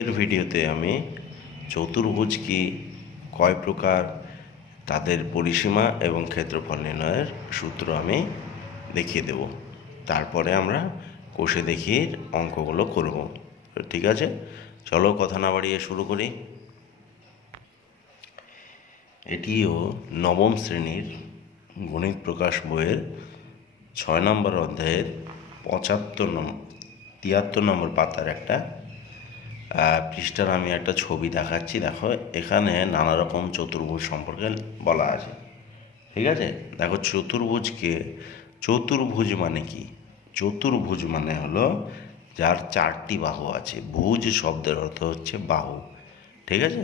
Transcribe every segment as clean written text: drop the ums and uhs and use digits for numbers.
এর ভিডিওতে আমি চতুর্ভুজ কি, কয় প্রকার, তাদের পরিসীমা এবং ক্ষেত্রফল নির্ণয়ের সূত্র আমি দেখিয়ে দেব। তারপরে আমরা কষে দেখিয়ে অঙ্কগুলো করব। ঠিক আছে, চলো কথা না বাড়িয়ে শুরু করি। এটিও নবম শ্রেণীর গণিত প্রকাশ বইয়ের 6 নম্বর অধ্যায়ের 73 নম্বর পাতার একটা পৃষ্ঠার আমি একটা ছবি দেখাচ্ছি। দেখো, এখানে নানা রকম চতুর্ভুজ সম্পর্কে বলা আছে। ঠিক আছে, দেখো চতুর্ভুজ মানে কি? চতুর্ভুজ মানে হলো যার 4টি বাহু আছে। ভুজ শব্দের অর্থ হচ্ছে বাহু। ঠিক আছে,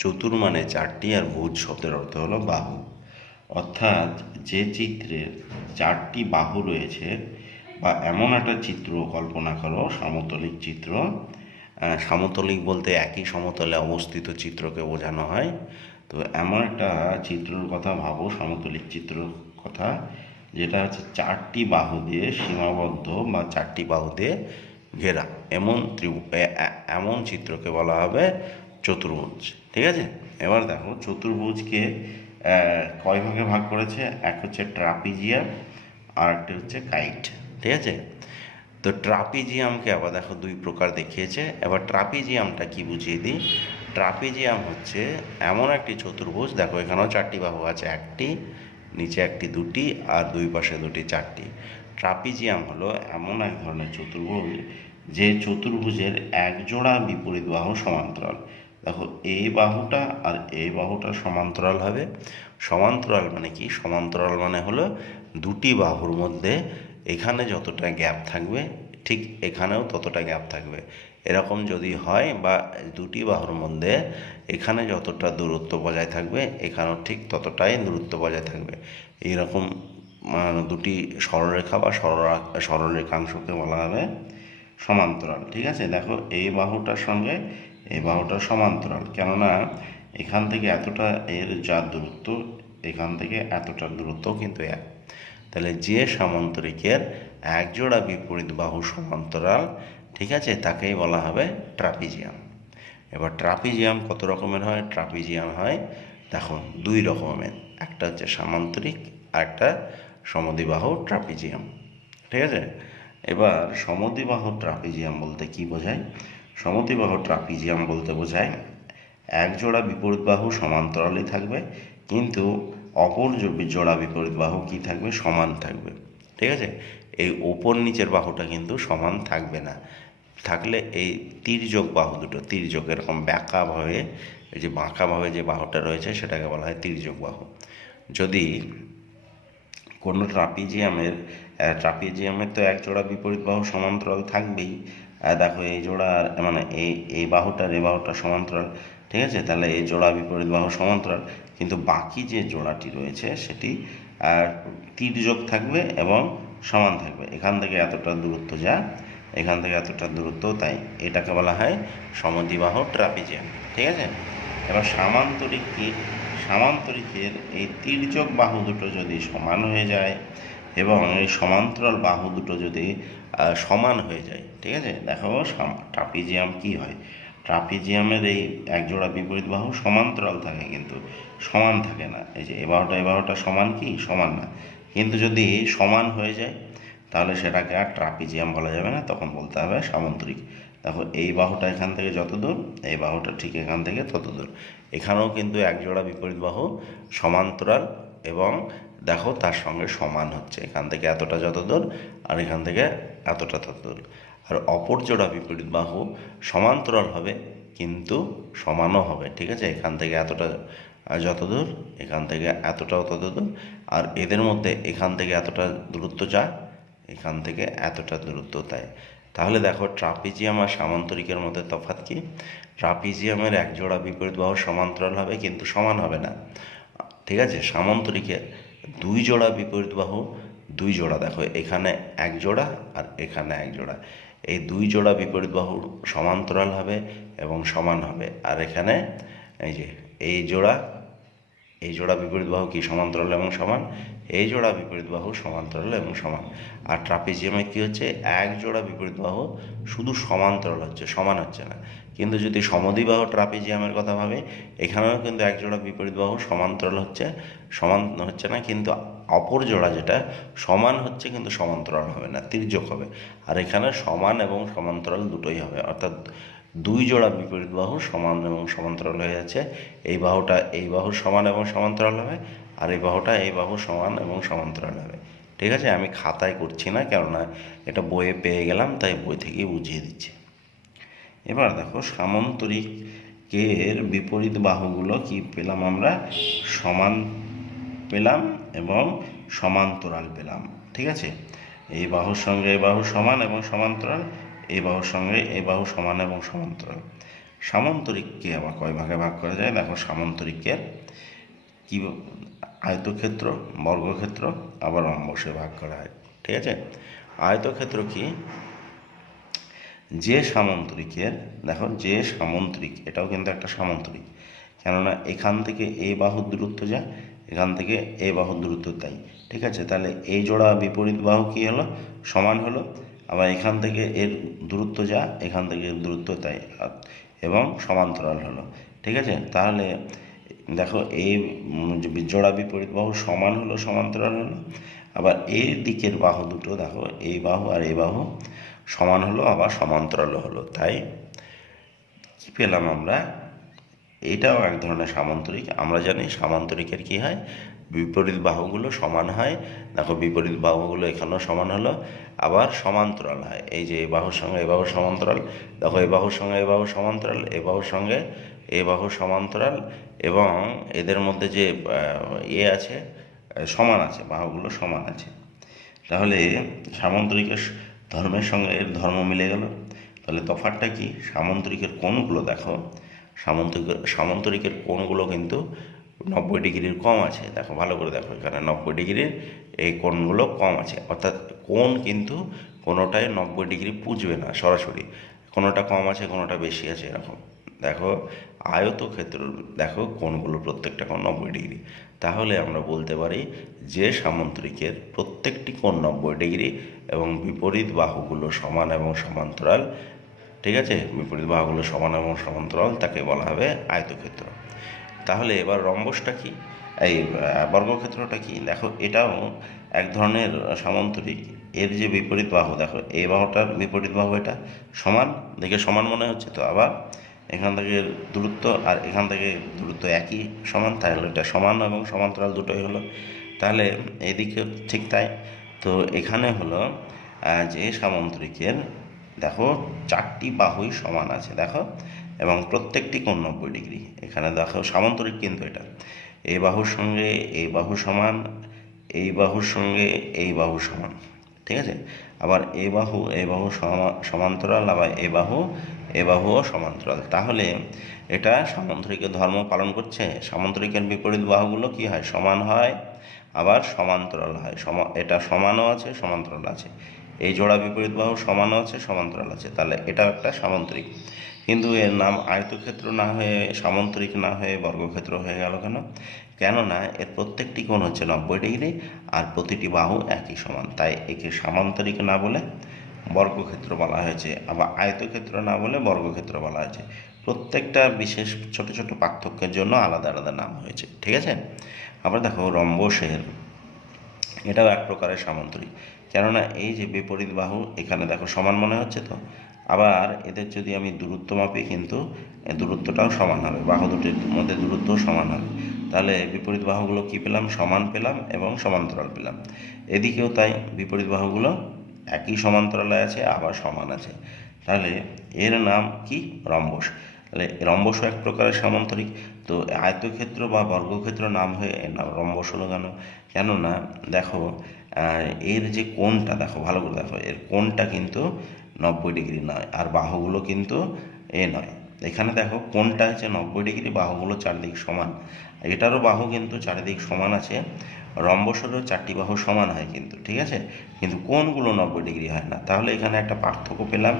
চতুর মানে 4টি আর ভুজ শব্দের অর্থ হলো বাহু। অর্থাৎ যে চিত্রের 4টি বাহু রয়েছে, বা এমন একটা চিত্র কল্পনা করো, সমতলিক চিত্র। সমতলিক বলতে একই সমতলে অবস্থিত চিত্রকে বোঝানো হয়। তো এমন একটা চিত্রের কথা ভাবো, সমতলিক চিত্রের কথা, যেটা হচ্ছে 4টি বাহু দিয়ে সীমাবদ্ধ বা 4টি বাহু দিয়ে ঘেরা। এমন চিত্রকে বলা হবে চতুর্ভুজ। ঠিক আছে, এবার দেখো চতুর্ভুজকে কয় ভাগে ভাগ করেছে। এক হচ্ছে ট্রাপিজিয়াম, আর একটা হচ্ছে কাইট। ঠিক আছে, তো ট্রাপিজিয়ামকে আবার দেখো 2 প্রকার দেখিয়েছে। এবার ট্রাপিজিয়ামটা কি বুঝিয়ে দিই। ট্রাপিজিয়াম হচ্ছে এমন একটি চতুর্ভুজ, দেখো এখানেও 4টি বাহু আছে, একটি, নিচে একটি, দুটি, আর দুই পাশে দুটি, 4টি। ট্রাপিজিয়াম হলো এমন এক ধরনের চতুর্ভুজ যে চতুর্ভুজের এক জোড়া বিপরীত বাহু সমান্তরাল। দেখো এই বাহুটা আর এই বাহুটা সমান্তরাল হবে। সমান্তরাল মানে কি? সমান্তরাল মানে হলো দুটি বাহুর মধ্যে এখানে যতটা গ্যাপ থাকবে ঠিক এখানেও ততটা গ্যাপ থাকবে। এরকম যদি হয়, বা দুটি বাহুর মধ্যে এখানে যতটা দূরত্ব বজায় থাকবে এখানেও ঠিক ততটাই দূরত্ব বজায় থাকবে, এইরকম দুটি সরলরেখা বা সরলরেখাংশকে বলা হবে সমান্তরাল। ঠিক আছে, দেখো এই বাহুটার সঙ্গে এই বাহুটা সমান্তরাল, কেননা এখান থেকে এতটা এর যা দূরত্ব, এখান থেকে এতটার দূরত্ব কিন্তু এক। তাহলে যে সামান্তরিকের একজোড়া বিপরীত বাহু সমান্তরাল, ঠিক আছে, তাকেই বলা হবে ট্রাপিজিয়াম। এবার ট্রাপিজিয়াম কত রকমের হয়? ট্রাপিজিয়াম হয় দেখো 2 রকমের, একটা হচ্ছে সামান্তরিক আর একটা সমদ্বিবাহু ট্রাপিজিয়াম। ঠিক আছে, এবার সমদ্বিবাহু ট্রাপিজিয়াম বলতে কি বোঝায়? সমদ্বিবাহু ট্রাপিজিয়াম বলতে বোঝায় এক জোড়া বিপরীত বাহু সমান্তরালই থাকবে, কিন্তু অপর জোড়া বিপরীত বাহু কি থাকবে? সমান থাকবে। ঠিক আছে, এই ওপর নিচের বাহুটা কিন্তু সমান থাকবে না। থাকলে এই তির্যক বাহু দুটো, তির্যক এরকম বাঁকাভাবে, এই যে বাঁকাভাবে যে বাহুটা রয়েছে সেটাকে বলা হয় তির্যক বাহু। যদি কোনো ট্রাপিজিয়ামের তো এক জোড়া বিপরীত বাহু সমান্তরাল থাকবেই। দেখো এই জোড়া মানে এই বাহুটার এই বাহুটা সমান্তরাল। ঠিক আছে, তাহলে এই জোড়া বিপরীত বাহু সমান্তরাল, কিন্তু বাকি যে জোড়াটি রয়েছে সেটি তির্যক থাকবে এবং সমান থাকবে। এখান থেকে এতটা দূরত্ব যা, এখান থেকে এতটা দূরত্ব তাই। এটাকে বলা হয় সমদ্বিবাহু ট্রাপিজিয়াম। ঠিক আছে, এবার সামান্তরিকের এই তির্যক বাহু দুটো যদি সমান হয়ে যায় এবং এই সমান্তরাল বাহু দুটো যদি সমান হয়ে যায়, ঠিক আছে, দেখো ট্রাপিজিয়াম কি হয়। ট্রাপিজিয়ামের এই একজোড়া বিপরীত বাহু সমান্তরাল থাকে কিন্তু সমান থাকে না। এই যে এ বাহুটা সমান কি? সমান না। কিন্তু যদি সমান হয়ে যায় তাহলে সেটাকে আর ট্রাপিজিয়াম বলা যাবে না, তখন বলতে হবে সামান্তরিক। দেখো এই বাহুটা এখান থেকে যত দূর, এই বাহুটা ঠিক এখান থেকে তত দূর। এখানেও কিন্তু একজোড়া বিপরীত বাহু সমান্তরাল এবং দেখো তার সঙ্গে সমান হচ্ছে, এখান থেকে এতটা যত দূর আর এখান থেকে এতটা তত দূর। আর অপর জোড়া বিপরীত বাহু সমান্তরাল হবে কিন্তু সমানও হবে। ঠিক আছে, এখান থেকে এতটা যত দূর, এখান থেকে এতটাও তত দূর, আর এদের মধ্যে এখান থেকে এতটা দূরত্ব যা, এখান থেকে এতটা দূরত্ব তাই। তাহলে দেখো ট্রাপিজিয়াম আর সামান্তরিকের মধ্যে তফাৎ কি? ট্রাপিজিয়ামের এক জোড়া বিপরীত বাহু সমান্তরাল হবে কিন্তু সমান হবে না। ঠিক আছে, সামান্তরিকের 2 জোড়া বিপরীত বাহু, 2 জোড়া, দেখো এখানে এক জোড়া আর এখানে এক জোড়া, এই 2 জোড়া বিপরীত বাহু সমান্তরাল হবে এবং সমান হবে। আর এখানে এই যে এই জোড়া এই জোড়া বিপরীত বাহু কি সমান্তরাল এবং সমান, এই জোড়া বিপরীত বাহু সমান্তরাল এবং সমান। আর ট্রাপিজিয়ামে কি হচ্ছে, এক জোড়া বিপরীত বাহু শুধু সমান্তরাল হচ্ছে, সমান হচ্ছে না। কিন্তু যদি সমদ্বিবাহু ট্রাপিজিয়ামের কথা ভাবে, এখানেও কিন্তু এক জোড়া বিপরীত বাহু সমান্তরাল হচ্ছে, সমান হচ্ছে না, কিন্তু অপর জোড়া যেটা সমান হচ্ছে কিন্তু সমান্তরাল হবে না, তির্যক হবে। আর এখানে সমান এবং সমান্তরাল দুটোই হবে, অর্থাৎ দুই জোড়া বিপরীত বাহু সমান এবং সমান্তরাল হয়ে যাচ্ছে। এই বাহুটা এই বাহুর সমান এবং সমান্তরাল হবে, আর এই বাহুটা এই বাহুর সমান এবং সমান্তরাল হবে। ঠিক আছে, আমি খাতায় করছি না, কেননা এটা বইয়ে পেয়ে গেলাম, তাই বই থেকেই বুঝিয়ে দিচ্ছি। এবার দেখো সামান্তরিকের বিপরীত বাহুগুলো কি পেলাম আমরা, সমান পেলাম এবং সমান্তরাল পেলাম। ঠিক আছে, এই বাহুর সঙ্গে এই বাহু সমান এবং সমান্তরাল, এই বাহুর সঙ্গে এই বাহু সমান এবং সমান্তরাল। সামান্তরিককে আবার কয় ভাগে ভাগ করা যায়, দেখো সামান্তরিকের কি আয়তক্ষেত্র, বর্গক্ষেত্র, আবার রম্বসে ভাগ করা হয়। ঠিক আছে, আয়তক্ষেত্র কি, যে সামান্তরিকের, দেখো যে সামান্তরিক, এটাও কিন্তু একটা সামান্তরিক, কেননা এখান থেকে এই বাহুর দূরত্ব যা, এখান থেকে এই বাহুর দূরত্ব তাই। ঠিক আছে, তাহলে এই জোড়া বিপরীত বাহু কি হলো, সমান হলো, আবার এখান থেকে এর দূরত্ব যা, এখান থেকে এর দূরত্ব তাই, এবং সমান্তরাল হলো। ঠিক আছে, তাহলে দেখো এই জোড়া বিপরীত বাহু সমান হলো, সমান্তরাল হলো, আবার এই দিকের বাহু দুটো দেখো, এই বাহু আর এই বাহু সমান হলো, আবার সমান্তরাল হলো। তাই কি পেলাম আমরা, এটাও এক ধরনের সামান্তরিক। আমরা জানি সামান্তরিকের কি হয়, বিপরীত বাহুগুলো সমান হয়। দেখো বিপরীত বাহুগুলো এখানেও সমান হলো, আবার সমান্তরাল হয়। এই যে এই বাহুর সঙ্গে এই বাহুর সমান্তরাল, দেখো এই বাহুর সঙ্গে এই বাহুর সমান্তরাল, এই বাহুর সঙ্গে এই বাহুর সমান্তরাল, এবং এদের মধ্যে যে আছে, সমান আছে, বাহুগুলো সমান আছে। তাহলে সামান্তরিকের ধর্মের সঙ্গে এর ধর্ম মিলে গেল। তাহলে তফাৎটা কি, সামান্তরিকের কোণগুলো দেখো, সামান্তরিকের কোণগুলো কিন্তু 90 ডিগ্রির কম আছে। দেখো ভালো করে দেখো, এখানে 90 ডিগ্রির এই কোণগুলো কম আছে, অর্থাৎ কোণ কিন্তু কোনোটাই 90 ডিগ্রি পুজবে না সরাসরি, কোনোটা কম আছে কোনোটা বেশি আছে, এরকম। দেখো আয়তক্ষেত্র, দেখো কোণগুলো প্রত্যেকটা কোণ 90 ডিগ্রি। তাহলে আমরা বলতে পারি যে সামান্তরিকের প্রত্যেকটি কোণ 90 ডিগ্রি এবং বিপরীত বাহুগুলো সমান এবং সমান্তরাল। ঠিক আছে, বিপরীত বাহুগুলো সমান এবং সমান্তরাল, তাকে বলা হবে আয়তক্ষেত্র। তাহলে এবার রম্বসটা কি, এই বর্গক্ষেত্রটা কি, দেখো এটাও এক ধরনের সামান্তরিক। এর যে বিপরীত বাহু, দেখো এই বাহুটার বিপরীত বাহু এটা সমান, দেখে সমান মনে হচ্ছে তো, আবার এখান থেকে দূরত্ব আর এখান থেকে দূরত্ব একই সমান, তাহলে এটা সমান এবং সমান্তরাল দুটোই হলো। তাহলে এদিকে ঠিক তাই। তো এখানে হলো যে সামান্তরিকের দেখো 4টি বাহুই সমান আছে, দেখো, এবং প্রত্যেকটি কোণ 90 ডিগ্রি। এখানে দেখো সামান্তরিক কিন্তু এটা, এই বাহুর সঙ্গে এই বাহু সমান, এই বাহুর সঙ্গে এই বাহু সমান। ঠিক আছে, আবার এই বাহু সমান্তরাল, আবার এই বাহুও সমান্তরাল। তাহলে এটা সামান্তরিকের ধর্ম পালন করছে। সামান্তরিকের বিপরীত বাহুগুলো কি হয়, সমান হয়, আবার সমান্তরাল হয়। এটা সমানও আছে সমান্তরাল আছে, এই জোড়া বিপরীত বাহু সমানও আছে সমান্তরাল আছে, তাহলে এটাও একটা সামান্তরিক। কিন্তু এর নাম আয়তক্ষেত্র না হয়ে, সামান্তরিক না হয়ে বর্গক্ষেত্র হয়ে গেল কেন, কেননা এর প্রত্যেকটি কোণ হচ্ছে 90 ডিগ্রি আর প্রতিটি বাহু একই সমান, তাই একে সামান্তরিক না বলে বর্গক্ষেত্র বলা হয়েছে, আবার আয়তক্ষেত্র না বলে বর্গক্ষেত্র বলা হয়েছে। প্রত্যেকটা বিশেষ ছোট ছোট পার্থক্যের জন্য আলাদা আলাদা নাম হয়েছে। ঠিক আছে, আবার দেখো রম্বসের, এটাও এক প্রকারের সামান্তরিক, কেননা এই যে বিপরীত বাহু এখানে দেখো সমান মনে হচ্ছে তো, আবার এদের যদি আমি দূরত্ব মাপি, কিন্তু দূরত্বটাও সমান হবে, বাহু দুটির মধ্যে দূরত্বও সমান হবে। তাহলে বিপরীত বাহুগুলো কি পেলাম, সমান পেলাম এবং সমান্তরাল পেলাম। এদিকেও তাই, বিপরীত বাহুগুলো একই সমান্তরালে আছে, আবার সমান আছে। তাহলে এর নাম কি, রম্বস। তাহলে রম্বসও এক প্রকারের সামান্তরিক। তো আয়তক্ষেত্র বা বর্গক্ষেত্র নাম হয়ে এর নাম রম্বস হলো কেন, কেননা দেখো এর যে কোণটা, দেখো ভালো করে দেখো, এর কোণটা কিন্তু 90 ডিগ্রি নয়, আর বাহুগুলো কিন্তু নয়। এখানে দেখো কোণটা হচ্ছে 90 ডিগ্রি, বাহুগুলো চারদিক সমান, এটারও বাহু কিন্তু চারিদিক সমান আছে, রম্বসেরও 4টি বাহু সমান হয় কিন্তু। ঠিক আছে, কিন্তু কোণগুলো 90 ডিগ্রি হয় না। তাহলে এখানে একটা পার্থক্য পেলাম,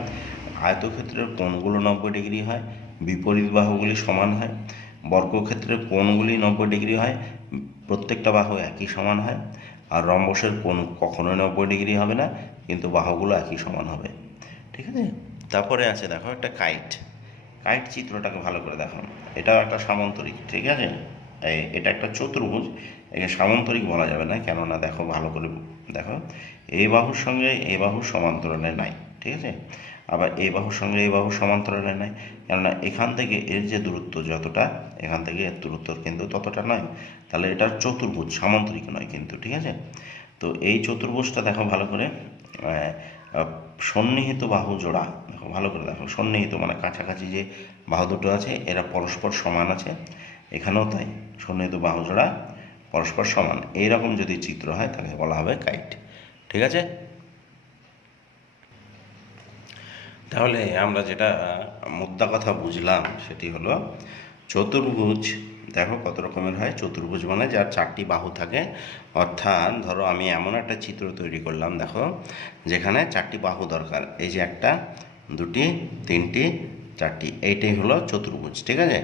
আয়তক্ষেত্রের কোণগুলো 90 ডিগ্রি হয়, বিপরীত বাহুগুলি সমান হয়, বর্গক্ষেত্রে কোণগুলি 90 ডিগ্রি হয়, প্রত্যেকটা বাহু একই সমান হয়। আর রম্বসের কোণ কখনোই 90 ডিগ্রি হবে না, কিন্তু বাহুগুলো একই সমান হবে। ঠিক আছে, তারপরে আছে দেখো একটা কাইট। কাইট চিত্রটাকে ভালো করে দেখো, এটাও একটা সামান্তরিক। ঠিক আছে, এটা একটা চতুর্ভুজ, একে সামান্তরিক বলা যাবে না, কেননা দেখো ভালো করে দেখো, এই বাহুর সঙ্গে এই বাহুর সমান্তরালে নাই। ঠিক আছে, আবার এই বাহুর সঙ্গে এই বাহুর সমান্তরালে নাই, কেননা এখান থেকে এর যে দূরত্ব যতটা, এখান থেকে এর দূরত্ব কিন্তু ততটা নয়, তাহলে এটা চতুর্ভুজ, সামান্তরিক নয় কিন্তু। ঠিক আছে, তো এই চতুর্ভুজটা দেখো ভালো করে, সন্নিহিত বাহু জোড়া দেখো ভালো করে দেখো, সন্নিহিত মানে কাছাকাছি যে বাহু দুটো আছে এরা পরস্পর সমান আছে, এখানেও তাই, সন্নিহিত বাহু জোড়া পরস্পর সমান, এইরকম যদি চিত্র হয় তাকে বলা হবে কাইট। ঠিক আছে, তাহলে আমরা যেটা মুদ্রা কথা বুঝলাম সেটি হলো চতুর্ভুজ। দেখো কত রকমের হয় চতুর্ভুজ, মানে যার 4টি বাহু থাকে। অর্থাৎ ধরো আমি এমন একটা চিত্র তৈরি করলাম, দেখো যেখানে 4টি বাহু দরকার, এই যে 1টা 2টি 3টি 4টি, এইটাই হলো চতুর্ভুজ। ঠিক আছে,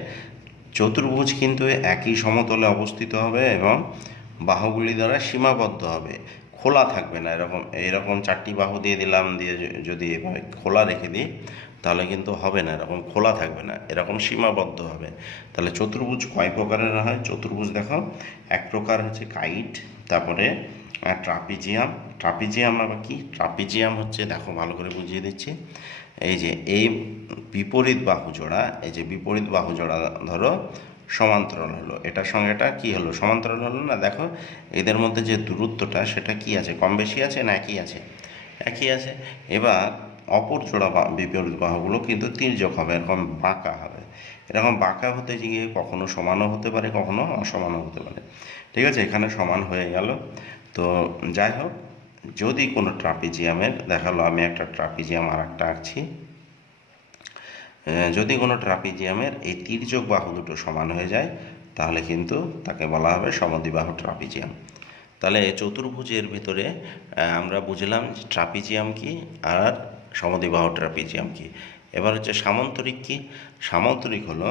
চতুর্ভুজ কিন্তু একই সমতলে অবস্থিত হবে এবং বাহুগুলি দ্বারা সীমাবদ্ধ হবে, খোলা থাকবে না। এইরকম 4টি বাহু দিয়ে দিলাম, দিয়ে যদি এভাবে খোলা রেখে দিই তাহলে কিন্তু হবে না, এরকম খোলা থাকবে না, এরকম সীমাবদ্ধ হবে। তাহলে চতুর্ভুজ কয় প্রকারের হয়? চতুর্ভুজ দেখো, এক প্রকার হচ্ছে কাইট, তারপরে ট্রাপিজিয়াম। ট্রাপিজিয়াম আবার কি? ট্রাপিজিয়াম হচ্ছে, দেখো ভালো করে বুঝিয়ে দিচ্ছি, এই যে এই বিপরীত বাহু জোড়া, এই যে বিপরীত বাহু জোড়া ধরো সমান্তরাল হলো, এটার সঙ্গে এটা কি হলো? সমান্তরাল হলো না। দেখো এদের মধ্যে যে দূরত্বটা সেটা কি আছে? কম বেশি আছে না একই আছে? একই আছে। এবার অপর জোড়া বিপরীত বাহুগুলো কিন্তু তির্যক হবে, এরকম বাঁকা হবে। এরকম বাঁকা হতে গিয়ে কখনো সমানও হতে পারে, কখনো অসমানও হতে পারে। ঠিক আছে, এখানে সমান হয়ে গেল। তো যাই হোক, যদি কোনো ট্রাপিজিয়ামের, দেখালো আমি একটা ট্রাপিজিয়াম আর একটা আঁকছি, যদি কোনো ট্রাপিজিয়ামের এই তির্যক বাহু দুটো সমান হয়ে যায় তাহলে কিন্তু তাকে বলা হবে সমদ্বিবাহু ট্রাপিজিয়াম। তাহলে চতুর্ভুজের ভিতরে আমরা বুঝলাম ট্রাপিজিয়াম কি আর সমদ্বিবাহু ট্রাপিজিয়াম কি। এবার হচ্ছে সামান্তরিক কি? সামান্তরিক হলো,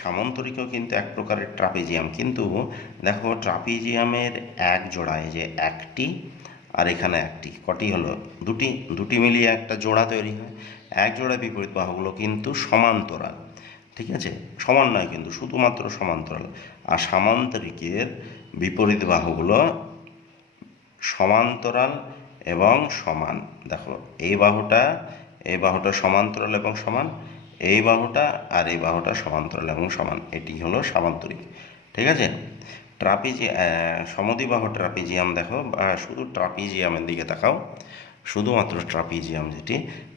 সামান্তরিকও কিন্তু এক প্রকারের ট্রাপিজিয়াম, কিন্তু দেখো ট্রাপিজিয়ামের এক জোড়া, এই যে একটি আর এখানে একটি, কটি হলো? দুটি, দুটি মিলিয়ে একটা জোড়া তৈরি হয়। এক জোড়া বিপরীত বাহুগুলো কিন্তু সমান্তরাল। ঠিক আছে, সমান নয় কিন্তু, শুধুমাত্র সমান্তরাল। আর সামান্তরিকের বিপরীত বাহুগুলো সমান্তরাল এবং সমান। দেখো এই বাহুটা সমান্তরাল এবং সমান, এই বাহুটা আর এই বাহুটা সমান্তরাল এবং সমান, এটি হলো সামান্তরিক। ঠিক আছে, সমদ্বিবাহু ট্রাপিজিয়াম দেখো, শুধু ট্রাপিজিয়ামের দিকে তাকাও, শুধুমাত্র ট্রাপিজিয়াম যেটি,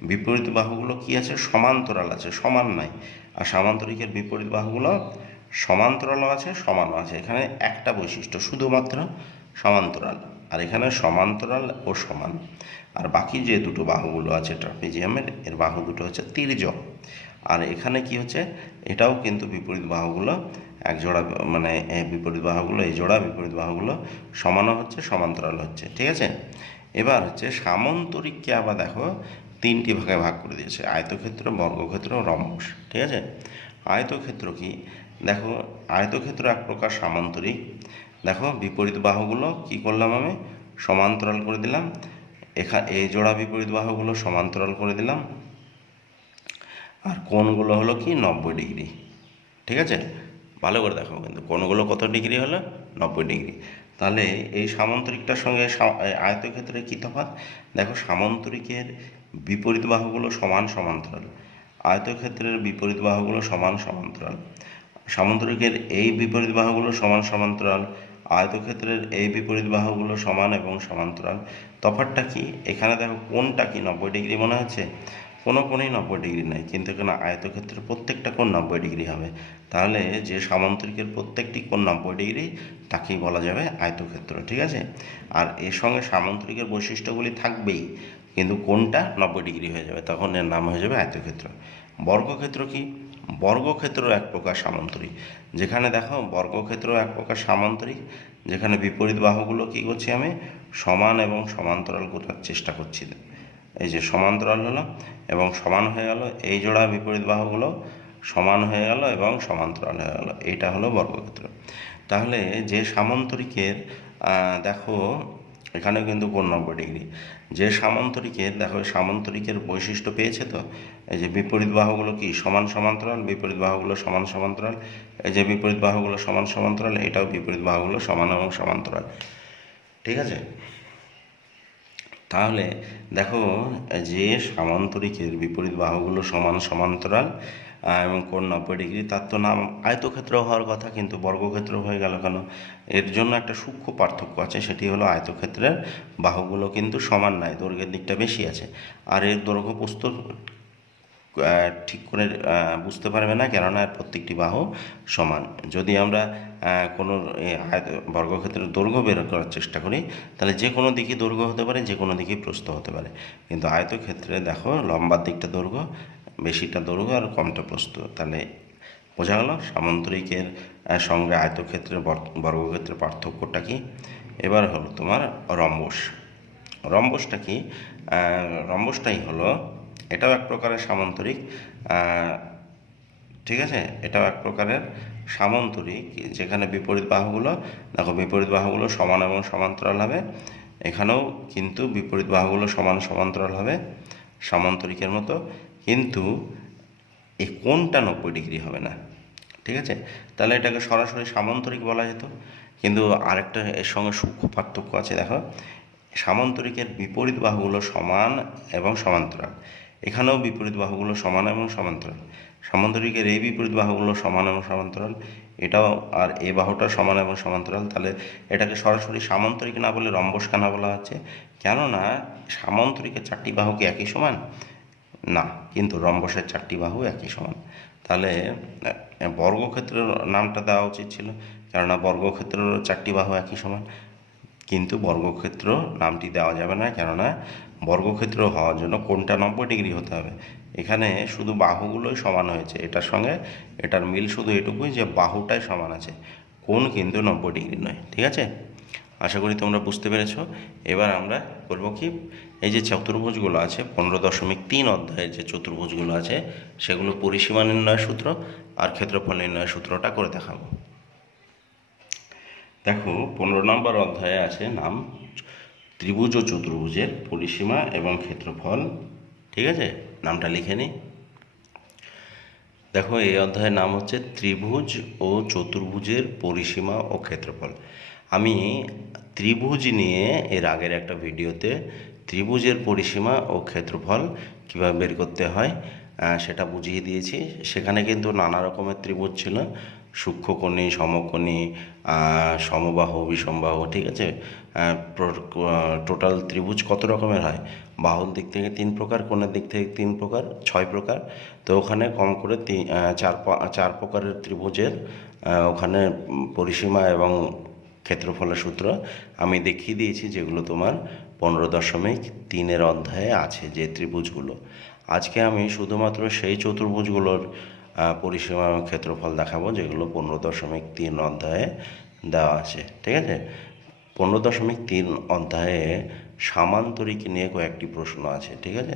বিপরীত বাহুগুলো কি আছে? সমান্তরাল আছে, সমান নয়। আর সামান্তরিকের বিপরীত বাহুগুলো সমান্তরালও আছে, সমানও আছে। এখানে একটা বৈশিষ্ট্য, শুধুমাত্র সমান্তরাল, আর এখানে সমান্তরাল ও সমান। আর বাকি যে দুটো বাহুগুলো আছে ট্রাপিজিয়ামের, এর বাহু দুটো হচ্ছে তির্যক। আর এখানে কি হচ্ছে? এটাও কিন্তু বিপরীত বাহুগুলো এক জোড়া, মানে বিপরীত বাহুগুলো এই জোড়া, বিপরীত বাহুগুলো সমানও হচ্ছে, সমান্তরাল হচ্ছে। ঠিক আছে, এবার হচ্ছে সামান্তরিককে আবার দেখো 3টি ভাগে ভাগ করে দিয়েছে, আয়তক্ষেত্র, বর্গক্ষেত্র, রম্বস। ঠিক আছে, আয়তক্ষেত্র কি? দেখো আয়তক্ষেত্র এক প্রকার সামান্তরিক। দেখো বিপরীত বাহুগুলো কি করলাম আমি? সমান্তরাল করে দিলাম। এই জোড়া বিপরীত বাহুগুলো সমান্তরাল করে দিলাম, আর কোণগুলো হলো কি? 90 ডিগ্রি। ঠিক আছে, ভালো করে দেখো কিন্তু কোণগুলো কত ডিগ্রি হলো? 90 ডিগ্রি। তাহলে এই সামান্তরিকটার সঙ্গে আয়তক্ষেত্রের কী তফাৎ? দেখো সামান্তরিকের বিপরীত বাহুগুলো সমান সমান্তরাল, আয়তক্ষেত্রের বিপরীত বাহুগুলো সমান সমান্তরাল। সামান্তরিকের এই বিপরীত বাহুগুলো সমান সমান্তরাল, আয়তক্ষেত্রের এই বিপরীত বাহুগুলো সমান এবং সমান্তরাল। তফাৎটা কি? এখানে দেখো কোণটা কি 90 ডিগ্রি মনে হচ্ছে? কোনো কোণেই 90 ডিগ্রি নেই, কিন্তু এখানে আয়তক্ষেত্রের প্রত্যেকটা কোণ 90 ডিগ্রি হবে। তাহলে যে সামান্তরিকের প্রত্যেকটি কোণ 90 ডিগ্রি তাকেই বলা যাবে আয়তক্ষেত্র। ঠিক আছে, আর এর সঙ্গে সামান্তরিকের বৈশিষ্ট্যগুলি থাকবেই, কিন্তু কোণটা 90 ডিগ্রি হয়ে যাবে, তখন এর নাম হয়ে যাবে আয়তক্ষেত্র। বর্গক্ষেত্র কি? বর্গক্ষেত্র এক প্রকার সামান্তরিক, যেখানে দেখো বর্গক্ষেত্র এক প্রকার সামান্তরিক, যেখানে বিপরীত বাহুগুলো কী করছি আমি? সমান এবং সমান্তরাল করার চেষ্টা করছি। এই যে সমান্তরাল হলো এবং সমান হয়ে গেল, এই জোড়া বিপরীত বাহুগুলো সমান হয়ে গেল এবং সমান্তরাল হয়ে গেল, এইটা হলো বর্গক্ষেত্র। তাহলে যে সামান্তরিকের দেখো এখানেও কিন্তু কোণ 90 ডিগ্রি, যে সামান্তরিকের দেখো সামান্তরিকের বৈশিষ্ট্য পেয়েছে তো, এই যে বিপরীত বাহুগুলো কি সমান সমান্তরাল, বিপরীত বাহুগুলো সমান সমান্তরাল, এই যে বিপরীত বাহুগুলো সমান সমান্তরাল, এটাও বিপরীত বাহুগুলো সমান এবং সমান্তরাল, ঠিক আছে। তাহলে দেখো যে সামান্তরিকের বিপরীত বাহুগুলো সমান সমান্তরাল এবং কোণ 90 ডিগ্রি, তার তো নাম আয়তক্ষেত্র হওয়ার কথা, কিন্তু বর্গক্ষেত্র হয়ে গেল কেন? এর জন্য একটা সূক্ষ্ম পার্থক্য আছে, সেটি হলো আয়তক্ষেত্রের বাহুগুলো কিন্তু সমান নয়, দৈর্ঘ্যের দিকটা বেশি আছে, আর এর দৈর্ঘ্য প্রস্থ ঠিক করে বুঝতে পারবে না, কেননা এর প্রত্যেকটি বাহু সমান। যদি আমরা কোনো বর্গক্ষেত্রের দৈর্ঘ্য বের করার চেষ্টা করি, তাহলে যে কোনো দিকে দৈর্ঘ্য হতে পারে, যে কোনো দিকে প্রস্থ হতে পারে, কিন্তু আয়তক্ষেত্রে দেখো লম্বার দিকটা দৈর্ঘ্য, বেশিটা দৈর্ঘ্য আর কমটা প্রস্থ। তাহলে বোঝা গেল সামান্তরিকের সঙ্গে আয়তক্ষেত্রের বর্গক্ষেত্রের পার্থক্যটা কি। এবার হলো তোমার রম্বস। রম্বসটা কি? রম্বসটাই হলো, এটাও এক প্রকারের সামান্তরিক, ঠিক আছে, এটাও এক প্রকারের সামান্তরিক, যেখানে বিপরীত বাহুগুলো দেখো বিপরীত বাহুগুলো সমান এবং সমান্তরাল হবে, এখানেও কিন্তু বিপরীত বাহুগুলো সমান সমান্তরাল হবে সামান্তরিকের মতো, কিন্তু এই কোণটা 90 ডিগ্রি হবে না, ঠিক আছে। তাহলে এটাকে সরাসরি সামান্তরিক বলা যেত, কিন্তু আরেকটা এর সঙ্গে সূক্ষ্ম পার্থক্য আছে। দেখো সামান্তরিকের বিপরীত বাহুগুলো সমান এবং সমান্তরাল, এখানেও বিপরীত বাহুগুলো সমান এবং সমান্তরাল, সামান্তরিকের এই বিপরীত বাহুগুলো সমান এবং সমান্তরাল, এটাও আর এই বাহুটা সমান এবং সমান্তরাল। তাহলে এটাকে সরাসরি সামান্তরিক না বলে রম্বস কেন বলা হচ্ছে? কেননা সামান্তরিকের 4টি বাহু কি একই সমান? না, কিন্তু রম্বসের 4টি বাহু একই সমান। তাহলে বর্গক্ষেত্রের নামটা দেওয়া উচিত ছিল, কেননা বর্গক্ষেত্রেরও 4টি বাহু একই সমান, কিন্তু বর্গক্ষেত্র নামটি দেওয়া যাবে না, কেননা বর্গক্ষেত্র হওয়ার জন্য কোণটা 90 ডিগ্রি হতে হবে। এখানে শুধু বাহুগুলোই সমান হয়েছে, এটার সঙ্গে এটার মিল শুধু এটুকুই যে বাহুটাই সমান আছে, কোণ কিন্তু 90 ডিগ্রি নয়, ঠিক আছে। আশা করি তোমরা বুঝতে পেরেছ। এবার আমরা করব কি, এই যে চতুর্ভুজগুলো আছে 15.3 অধ্যায়ে যে চতুর্ভুজগুলো আছে, সেগুলো পরিসীমা নির্ণয় সূত্র আর ক্ষেত্রফল নির্ণয় সূত্রটা করে দেখাবো। দেখো 15 নম্বর অধ্যায়ে আছে নাম ত্রিভুজ ও চতুর্ভুজের পরিসীমা এবং ক্ষেত্রফল, ঠিক আছে, নামটা লিখে নিই। দেখো এই অধ্যায়ের নাম হচ্ছে ত্রিভুজ ও চতুর্ভুজের পরিসীমা ও ক্ষেত্রফল। আমি ত্রিভুজ নিয়ে এর আগের একটা ভিডিওতে ত্রিভুজের পরিসীমা ও ক্ষেত্রফল কীভাবে বের করতে হয় সেটা বুঝিয়ে দিয়েছি। সেখানে কিন্তু নানা রকমের ত্রিভুজ ছিল, সূক্ষ্মকোণী, সমকোণী, সমবাহু, বিষমবাহু, ঠিক আছে। টোটাল ত্রিভুজ কত রকমের হয়? বাহুর দিক থেকে 3 প্রকার, কোণের দিক থেকে 3 প্রকার, 6 প্রকার। তো ওখানে কম করে 4 প্রকারের ত্রিভুজের ওখানে পরিসীমা এবং ক্ষেত্রফলের সূত্র আমি দেখিয়ে দিয়েছি, যেগুলো তোমার 15.3 অধ্যায়ে আছে যে ত্রিভুজগুলো। আজকে আমি শুধুমাত্র সেই চতুর্ভুজগুলোর পরিসীমা এবং ক্ষেত্রফল দেখাবো, যেগুলো 15.3 অধ্যায়ে দেওয়া আছে, ঠিক আছে। 15.3 অধ্যায়ে সামান্তরিক নিয়ে কয়েকটি প্রশ্ন আছে, ঠিক আছে।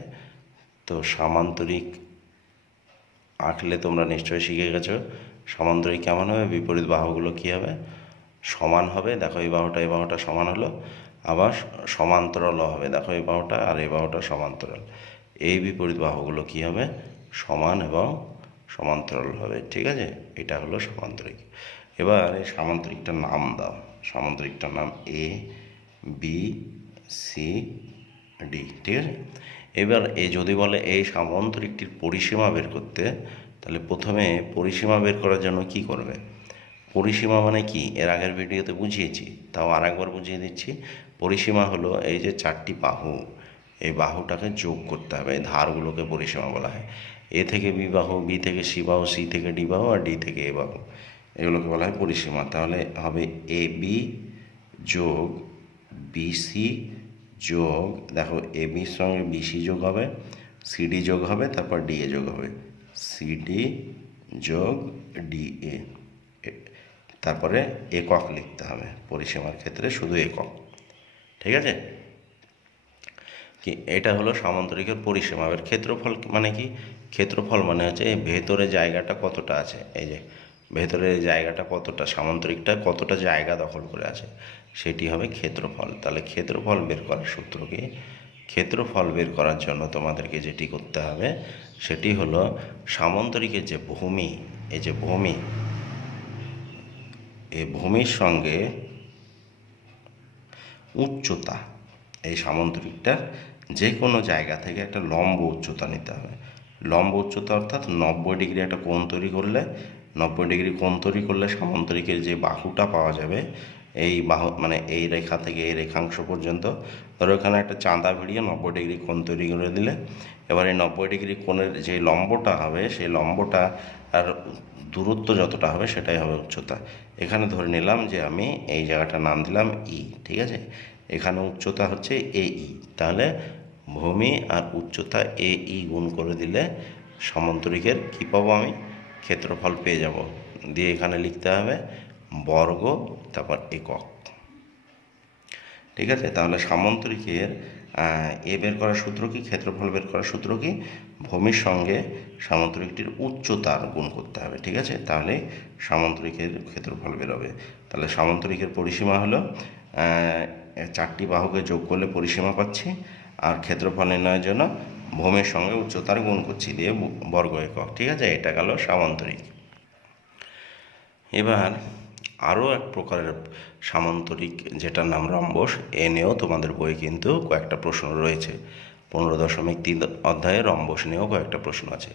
তো সামান্তরিক আঁকলে তোমরা নিশ্চয়ই শিখে গেছো সামান্তরিক কেমন হবে, বিপরীত বাহুগুলো কী হবে, সমান হবে। দেখো এই বাহুটা সমান হলো, আবার সমান্তরালও হবে। দেখো এই বাহুটা আর এই বাহুটা সমান্তরাল, এই বিপরীত বাহুগুলো কী হবে, সমান এবং সমান্তরাল হবে, ঠিক আছে। এটা হলো সামান্তরিক। এবার এই সামান্তরিকটার নাম দাও। সামান্তরিকটার নাম এ বি সি ডি, ঠিক আছে। এবার যদি বলে এই সামান্তরিকটির পরিসীমা বের করতে, তাহলে প্রথমে পরিসীমা বের করার জন্য কি করবে? পরিসীমা মানে কি এর আগের ভিডিওতে বুঝিয়েছি, তাও আর একবার বুঝিয়ে দিচ্ছি। পরিসীমা হলো এই যে 4টি বাহু, এই বাহুটাকে যোগ করতে হবে, এই ধারগুলোকে পরিসীমা বলা হয়। এ থেকে বি বাহু, বি থেকে সি বাহু, সি থেকে ডি বাহু আর ডি থেকে এ বাহু, এগুলোকে বলা হয় পরিসীমা। তাহলে হবে এ বি যোগ বিসি যোগ, দেখো এ বির সঙ্গে বিসি যোগ হবে, সিডি যোগ হবে, তারপর ডিএ যোগ হবে, সিডি যোগ ডিএ, তারপরে একক লিখতে হবে। পরিসীমার ক্ষেত্রে শুধু একক, ঠিক আছে। এটা হলো সামান্তরিকের পরিসীমা। এর ক্ষেত্রফল মানে কি? ক্ষেত্রফল মানে হচ্ছে এই ভেতরে জায়গাটা কতটা আছে, এই যে ভেতরের জায়গাটা কতটা, সামান্তরিকটা কতটা জায়গা দখল করে আছে, সেটি হবে ক্ষেত্রফল। তাহলে ক্ষেত্রফল বের করার সূত্র কি? ক্ষেত্রফল বের করার জন্য তোমাদেরকে যেটি করতে হবে সেটি হলো সামান্তরিকের যে ভূমি, এই যে ভূমি, এই ভূমির সঙ্গে উচ্চতা, এই সামান্তরিকটার যে কোনো জায়গা থেকে একটা লম্ব উচ্চতা নিতে হবে। লম্ব উচ্চতা অর্থাৎ 90 ডিগ্রি একটা কোণ তৈরি করলে, 90 ডিগ্রি কোণ তৈরি করলে সামান্তরিকের যে বাহুটা পাওয়া যাবে, এই বাহু মানে এই রেখা থেকে এই রেখাংশ পর্যন্ত, ধরো এখানে একটা চাঁদা ভিড়িয়ে 90 ডিগ্রি কোণ তৈরি করে দিলে, এবার এই 90 ডিগ্রি কোণের যে লম্বটা হবে সেই লম্বটা আর দূরত্ব যতটা হবে সেটাই হবে উচ্চতা। এখানে ধরে নিলাম যে আমি এই জায়গাটার নাম দিলাম ই, ঠিক আছে? এখানে উচ্চতা হচ্ছে এ ই, তাহলে ভূমি আর উচ্চতা এ ই গুণ করে দিলে সামান্তরিকের কী পাবো আমি? ক্ষেত্রফল পেয়ে যাব। দিয়ে এখানে লিখতে হবে বর্গ, তারপর একক, ঠিক আছে? তাহলে সামান্তরিকের এ বের করার সূত্র কি? ক্ষেত্রফল বের করার সূত্র কি? ভূমির সঙ্গে সামান্তরিকটির উচ্চতার গুণ করতে হবে, ঠিক আছে? তাহলে সামান্তরিকের ক্ষেত্রফল বেরোবে। তাহলে সামান্তরিকের পরিসীমা হলো 4টি বাহুকে যোগ করলে পরিসীমা পাচ্ছি, আর ক্ষেত্রফল নির্ণয়ের জন্য ভূমির সঙ্গে উচ্চতার গুণ করছি দিয়ে বর্গ একক, ঠিক আছে? এটা গেল সামান্তরিক। এবার আরও এক প্রকারের সামান্তরিক যেটার নাম রম্বস, এ নিয়েও তোমাদের বই কিন্তু কয়েকটা প্রশ্ন রয়েছে। 15.3 অধ্যায়ে রম্বস নিয়েও কয়েকটা প্রশ্ন আছে।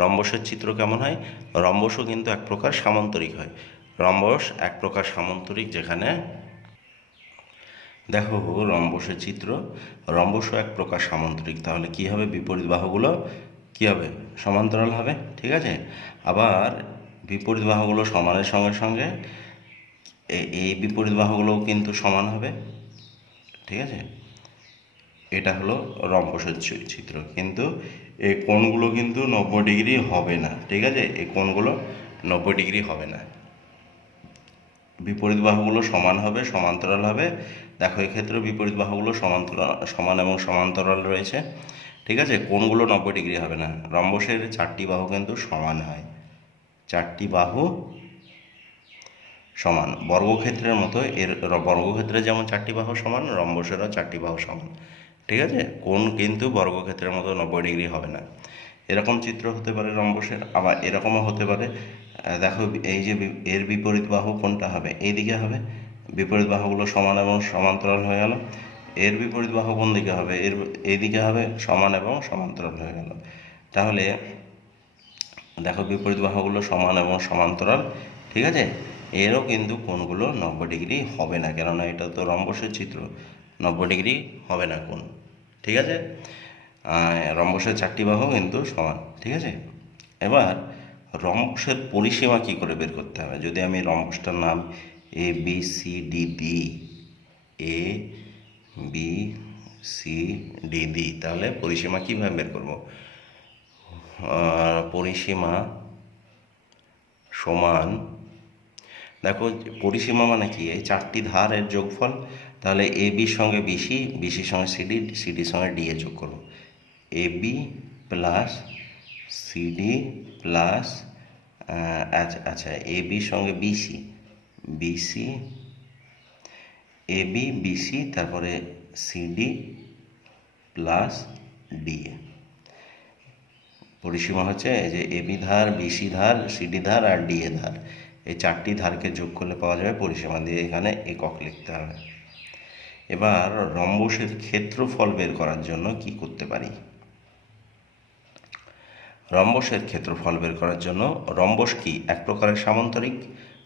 রম্বসের চিত্র কেমন হয়? রম্বসও কিন্তু এক প্রকার সামান্তরিক হয়। রম্বস এক প্রকার সামান্তরিক, যেখানে দেখো রম্বসের চিত্র, রম্বসও এক প্রকার সামান্তরিক। তাহলে কি হবে? বিপরীত বাহুগুলো কি হবে? সমান্তরাল হবে, ঠিক আছে? আবার বিপরীত বাহুগুলো সমানের সঙ্গে সঙ্গে এই বিপরীত বাহুগুলোও কিন্তু সমান হবে, ঠিক আছে? এটা হলো রম্বসের চিত্র। কিন্তু এই কোণগুলো কিন্তু 90 ডিগ্রি হবে না, ঠিক আছে? এই কোণগুলো 90 ডিগ্রি হবে না। বিপরীত বাহুগুলো সমান হবে, সমান্তরাল হবে। দেখো এক্ষেত্রে বিপরীত বাহুগুলো সমান এবং সমান্তরাল রয়েছে, ঠিক আছে? কোণগুলো 90 ডিগ্রি হবে না। রম্বসের 4টি বাহু কিন্তু সমান হয়, 4টি বাহু সমান। বর্গক্ষেত্রের মতো এর বর্গক্ষেত্রে যেমন 4টি বাহু সমান, রম্বসেরও 4টি বাহু সমান, ঠিক আছে? কোণ কিন্তু বর্গক্ষেত্রের মতো 90 ডিগ্রি হবে না। এরকম চিত্র হতে পারে রম্বসের, আবার এরকমও হতে পারে। দেখো এই যে এর বিপরীত বাহু কোনটা হবে? এইদিকে হবে, বিপরীত বাহুগুলো সমান এবং সমান্তরাল হয়ে গেল। এর বিপরীত বাহু কোন দিকে হবে? এইদিকে হবে, সমান এবং সমান্তরাল হয়ে গেল। তাহলে দেখো বিপরীত বাহুগুলো সমান এবং সমান্তরাল, ঠিক আছে? এরও কিন্তু কোণগুলো 90 ডিগ্রি হবে না, কেননা এটা তো রম্বসের চিত্র, 90 ডিগ্রি হবে না কোণ, ঠিক আছে? রম্বসের 4টি বাহু কিন্তু সমান, ঠিক আছে? এবার রম্বসের পরিসীমা কি করে বের করতে হবে? যদি আমি রম্বসটার নাম এ বি সি ডি দিই, এ বি সি ডি দিই, তাহলে পরিসীমা কীভাবে বের করব? পরিসীমা সমান, দেখো পরিসীমা মানে কি? এই 4টি ধারের যোগফল। তাহলে এ বির সঙ্গে বিসি, বিসির সঙ্গে সিডি, সিডির সঙ্গে ডি এ যোগ করব। এ বি প্লাস সিডি প্লাস আচ্ছা এ বির সঙ্গে বিসি, বিসি এ বি বিসি, তারপরে সিডি প্লাস ডিএ। পরিসীমা হচ্ছে এই যে এ বি ধার, বিসি ধার, সিডি ধার আর ডিএ ধার, এই 4টি ধারকে যোগ করলে পাওয়া যাবে পরিসীমা, দিয়ে এখানে একক লিখতে হবে। এবার রম্বসের ক্ষেত্রফল বের করার জন্য কি করতে পারি? রম্বসের ক্ষেত্রফল বের করার জন্য, রম্বস কি এক প্রকারের সামান্তরিক,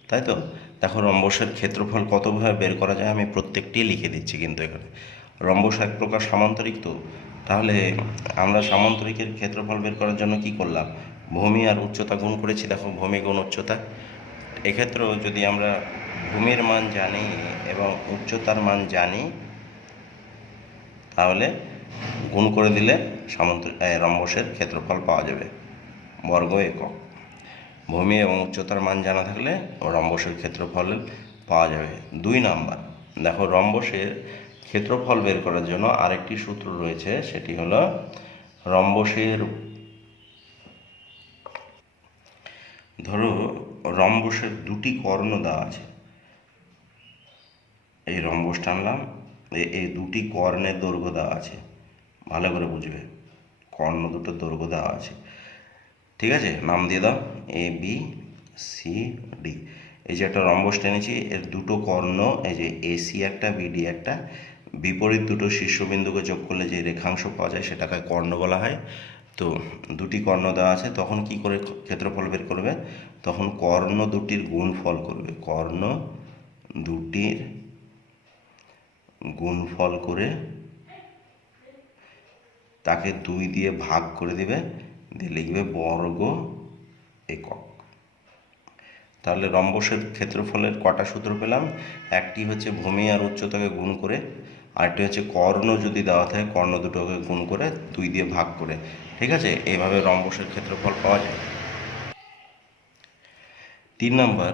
তাই তো? দেখো রম্বসের ক্ষেত্রফল কতভাবে বের করা যায় আমি প্রত্যেকটি লিখে দিচ্ছি কিন্তু এখানে। রম্বস এক প্রকার সামান্তরিক, তো তাহলে আমরা সামান্তরিকের ক্ষেত্রফল বের করার জন্য কি করলাম? ভূমি আর উচ্চতা গুণ করেছি। দেখো ভূমি গুণ উচ্চতা, এক্ষেত্রেও যদি আমরা ভূমির মান জানি এবং উচ্চতার মান জানি, তাহলে গুণ করে দিলে রম্বসের ক্ষেত্রফল পাওয়া যাবে, বর্গ একক। ভূমি এবং উচ্চতার মান জানা থাকলে রম্বসের ক্ষেত্রফল পাওয়া যাবে। 2 নাম্বার, দেখো রম্বসের ক্ষেত্রফল বের করার জন্য আরেকটি সূত্র রয়েছে, সেটি হলো রম্বসের, ধরো রম্বসের দুটি কর্ণ দেওয়া আছে, এই রম্বস টানলাম, এই দুটি কর্ণের দৈর্ঘ্য দেওয়া আছে, ভালো করে বুঝবে, কর্ণ দুটো দৈর্ঘ্য দেওয়া আছে, ঠিক আছে, নাম দিয়ে দাও এ বি সি ডি। এই যে একটা রম্বস টেনেছি, এর দুটো কর্ণ, এই যে এসি একটা বিডি একটা, বিপরীত দুটো শীর্ষবিন্দুকে যোগ করলে যে রেখাংশ পাওয়া যায় সেটাকে কর্ণ বলা হয়। তো দুটি কর্ণ দেওয়া আছে, তখন কি করে ক্ষেত্রফল বের করবে, তখন কর্ণ দুটির গুণফল করবে, কর্ণ দুটির গুণফল করে তাকে 2 দিয়ে ভাগ করে দিবে, দিয়ে লিখবে বর্গ একক। তাহলে রম্বসের ক্ষেত্রফলের কটা সূত্র পেলাম, একটি হচ্ছে ভূমি আর উচ্চতাকে গুণ করে, আরেকটি হচ্ছে কর্ণ যদি দেওয়া থাকে কর্ণ দুটোকে গুণ করে 2 দিয়ে ভাগ করে, ঠিক আছে, এইভাবে রম্বসের ক্ষেত্রফল পাওয়া যায়। 3 নম্বর,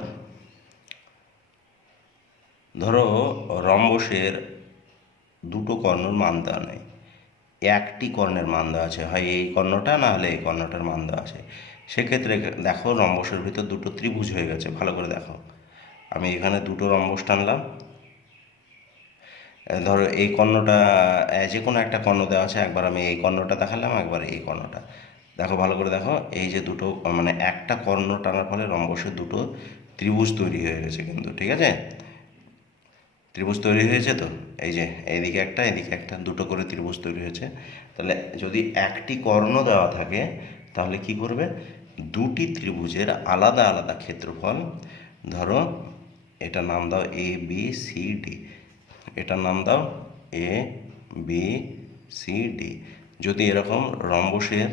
ধরো রম্বসের দুটো কর্ণর মান দেওয়া নেই, একটি কর্ণের মান দেওয়া আছে, হয় এই কর্ণটা না হলে এই কর্ণটার মান দেওয়া আছে। সেক্ষেত্রে দেখো রম্বসের ভিতর দুটো ত্রিভুজ হয়ে গেছে, ভালো করে দেখো, আমি এখানে দুটো রম্বস টানলাম, ধরো এই কর্ণটা যে কোনো একটা কর্ণ দেওয়া আছে, একবার আমি এই কর্ণটা দেখালাম, একবার এই কর্ণটা দেখো, ভালো করে দেখো, এই যে দুটো মানে একটা কর্ণ টানার ফলে রম্বসের দুটো ত্রিভুজ তৈরি হয়ে গেছে কিন্তু, ঠিক আছে, ত্রিভুজ তৈরি হয়েছে। তো এই যে এইদিকে একটা এদিকে একটা, দুটো করে ত্রিভুজ তৈরি হয়েছে। তাহলে যদি একটি কর্ণ দেওয়া থাকে তাহলে কি করবে, দুটি ত্রিভুজের আলাদা আলাদা ক্ষেত্রফল, ধরো এটার নাম দাও এ বি সি ডি, এটার নাম দাও এ বি সি ডি। যদি এরকম রম্বসের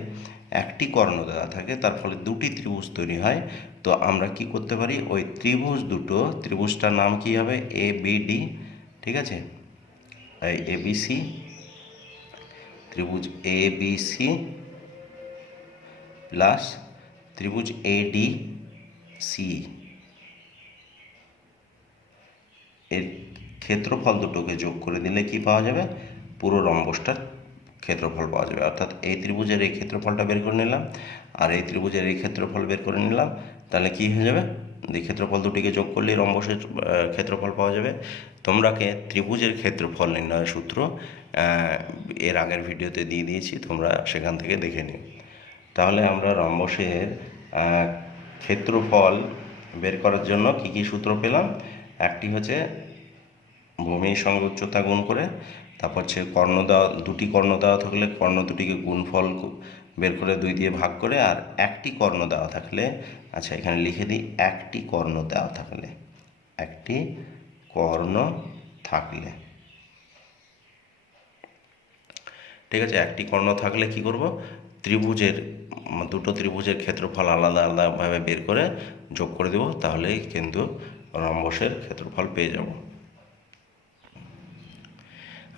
একটি কর্ণ দেওয়া থাকে তার ফলে দুটি ত্রিভুজ তৈরি হয়, তো আমরা কি করতে পারি, ওই ত্রিভুজ দুটো, ত্রিভুজটার নাম কি হবে এ বি ডি, ঠিক আছে, এই এ বি সি, ত্রিভুজ এ বি সি প্লাস ত্রিভুজ এ ডি সি, এর ক্ষেত্রফল দুটোকে যোগ করে দিলে কি পাওয়া যাবে, পুরো রম্বসটার ক্ষেত্রফল পাওয়া যাবে। অর্থাৎ এই ত্রিভুজের এই ক্ষেত্রফলটা বের করে নিলাম আর এই ত্রিভুজের এই ক্ষেত্রফল বের করে নিলাম, তাহলে কি হয়ে যাবে, এই ক্ষেত্রফল দুটিকে যোগ করলেই রম্বসের ক্ষেত্রফল পাওয়া যাবে। তোমরাকে ত্রিভুজের ক্ষেত্রফল নির্ণয়ের সূত্র এর আগের ভিডিওতে দিয়ে দিয়েছি, তোমরা সেখান থেকে দেখে নিও। তাহলে আমরা রম্বসের ক্ষেত্রফল বের করার জন্য কি কি সূত্র পেলাম, একটি হচ্ছে ভূমির সঙ্গে উচ্চতা গুণ করে, তারপর হচ্ছে কর্ণ দেওয়া, দুটি কর্ণ দেওয়া থাকলে কর্ণ দুটিকে গুণফল বের করে 2 দিয়ে ভাগ করে, আর একটি কর্ণ দেওয়া থাকলে, আচ্ছা এখানে লিখে দিই, একটি কর্ণ দেওয়া থাকলে, একটি কর্ণ থাকলে, ঠিক আছে, একটি কর্ণ থাকলে কি করব, ত্রিভুজের দুটো ত্রিভুজের ক্ষেত্রফল আলাদা আলাদাভাবে বের করে যোগ করে দেব, তাহলেই কিন্তু রম্বসের ক্ষেত্রফল পেয়ে যাব।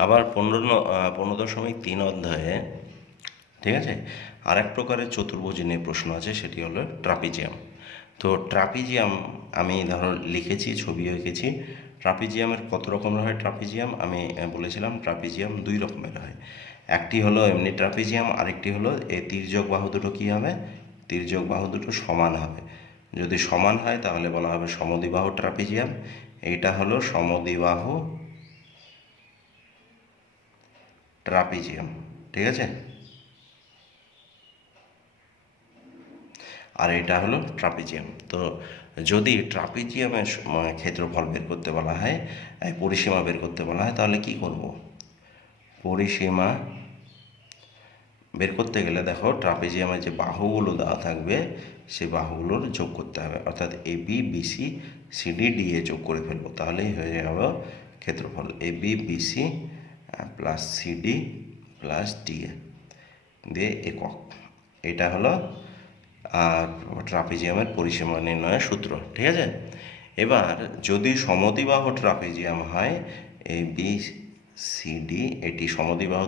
আবার 15.3 অধ্যায়ে, ঠিক আছে, আরেক প্রকারের চতুর্ভুজ নিয়ে প্রশ্ন আছে, সেটি হলো ট্রাপিজিয়াম। তো ট্রাপিজিয়াম আমি ধরো লিখেছি, ছবি এঁকেছি, ট্রাপিজিয়ামের কত রকমের হয়, ট্রাপিজিয়াম আমি বলেছিলাম ট্রাপিজিয়াম 2 রকমের হয়, একটি হলো এমনি ট্রাপিজিয়াম, আরেকটি হলো এই তির্যক বাহু দুটো কী হবে, তির্যক বাহু দুটো সমান হবে, যদি সমান হয় তাহলে বলা হবে সমদ্বিবাহু ট্রাপিজিয়াম, এইটা হলো সমদ্বিবাহু ট্রাপিজিয়াম, ঠিক আছে, আর এটা হলো ট্রাপিজিয়াম। তো যদি ট্রাপিজিয়ামের ক্ষেত্রফল বের করতে বলা হয়, পরিসীমা বের করতে বলা হয়, তাহলে কি করব, পরিসীমা বের করতে গেলে দেখো ট্রাপিজিয়ামের যে বাহুগুলো দেওয়া থাকবে সেই বাহুগুলোর যোগ করতে হবে, অর্থাৎ A B BC CD D A যোগ করে ফেলবো, তাহলেই হয়ে যাবে ক্ষেত্রফল A B BC plus CD plus DA দিয়ে একক। এটা হলো ট্রাপিজিয়ামের পরিসীমা নির্ণয়ের সূত্র, ঠিক আছে। এবার যদি সমদ্বিবাহু ট্রাপিজিয়াম হয়, এ বি সিডি, এটি সমদ্বিবাহু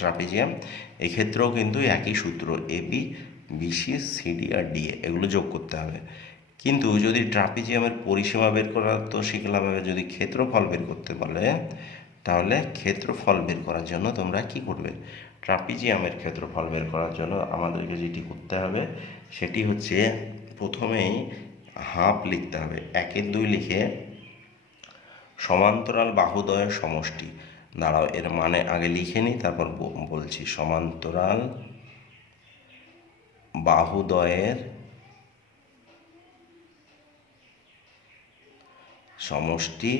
ট্রাপিজিয়াম, এক্ষেত্রেও কিন্তু একই সূত্র, এ বি বিসি সিডি আর ডিএ এগুলো যোগ করতে হবে। কিন্তু যদি ট্রাপিজিয়ামের পরিসীমা বের করা তো শিখলাম, যদি ক্ষেত্রফল বের করতে বলে তাহলে ক্ষেত্রফল বের করার জন্য তোমরা কি করবে? ট্রাপিজিয়ামের ক্ষেত্রফল বের করার জন্য আমাদেরকে যেটি করতে হবে সেটি হচ্ছে প্রথমেই হাফ লিখতে হবে। 1/2 লিখে সমান্তরাল বাহুদ্বয়ের সমষ্টি, দাঁড়াও এর মানে আগে লিখে নিই তারপর বলছি। সমান্তরাল বাহুদ্বয়ের সমষ্টি,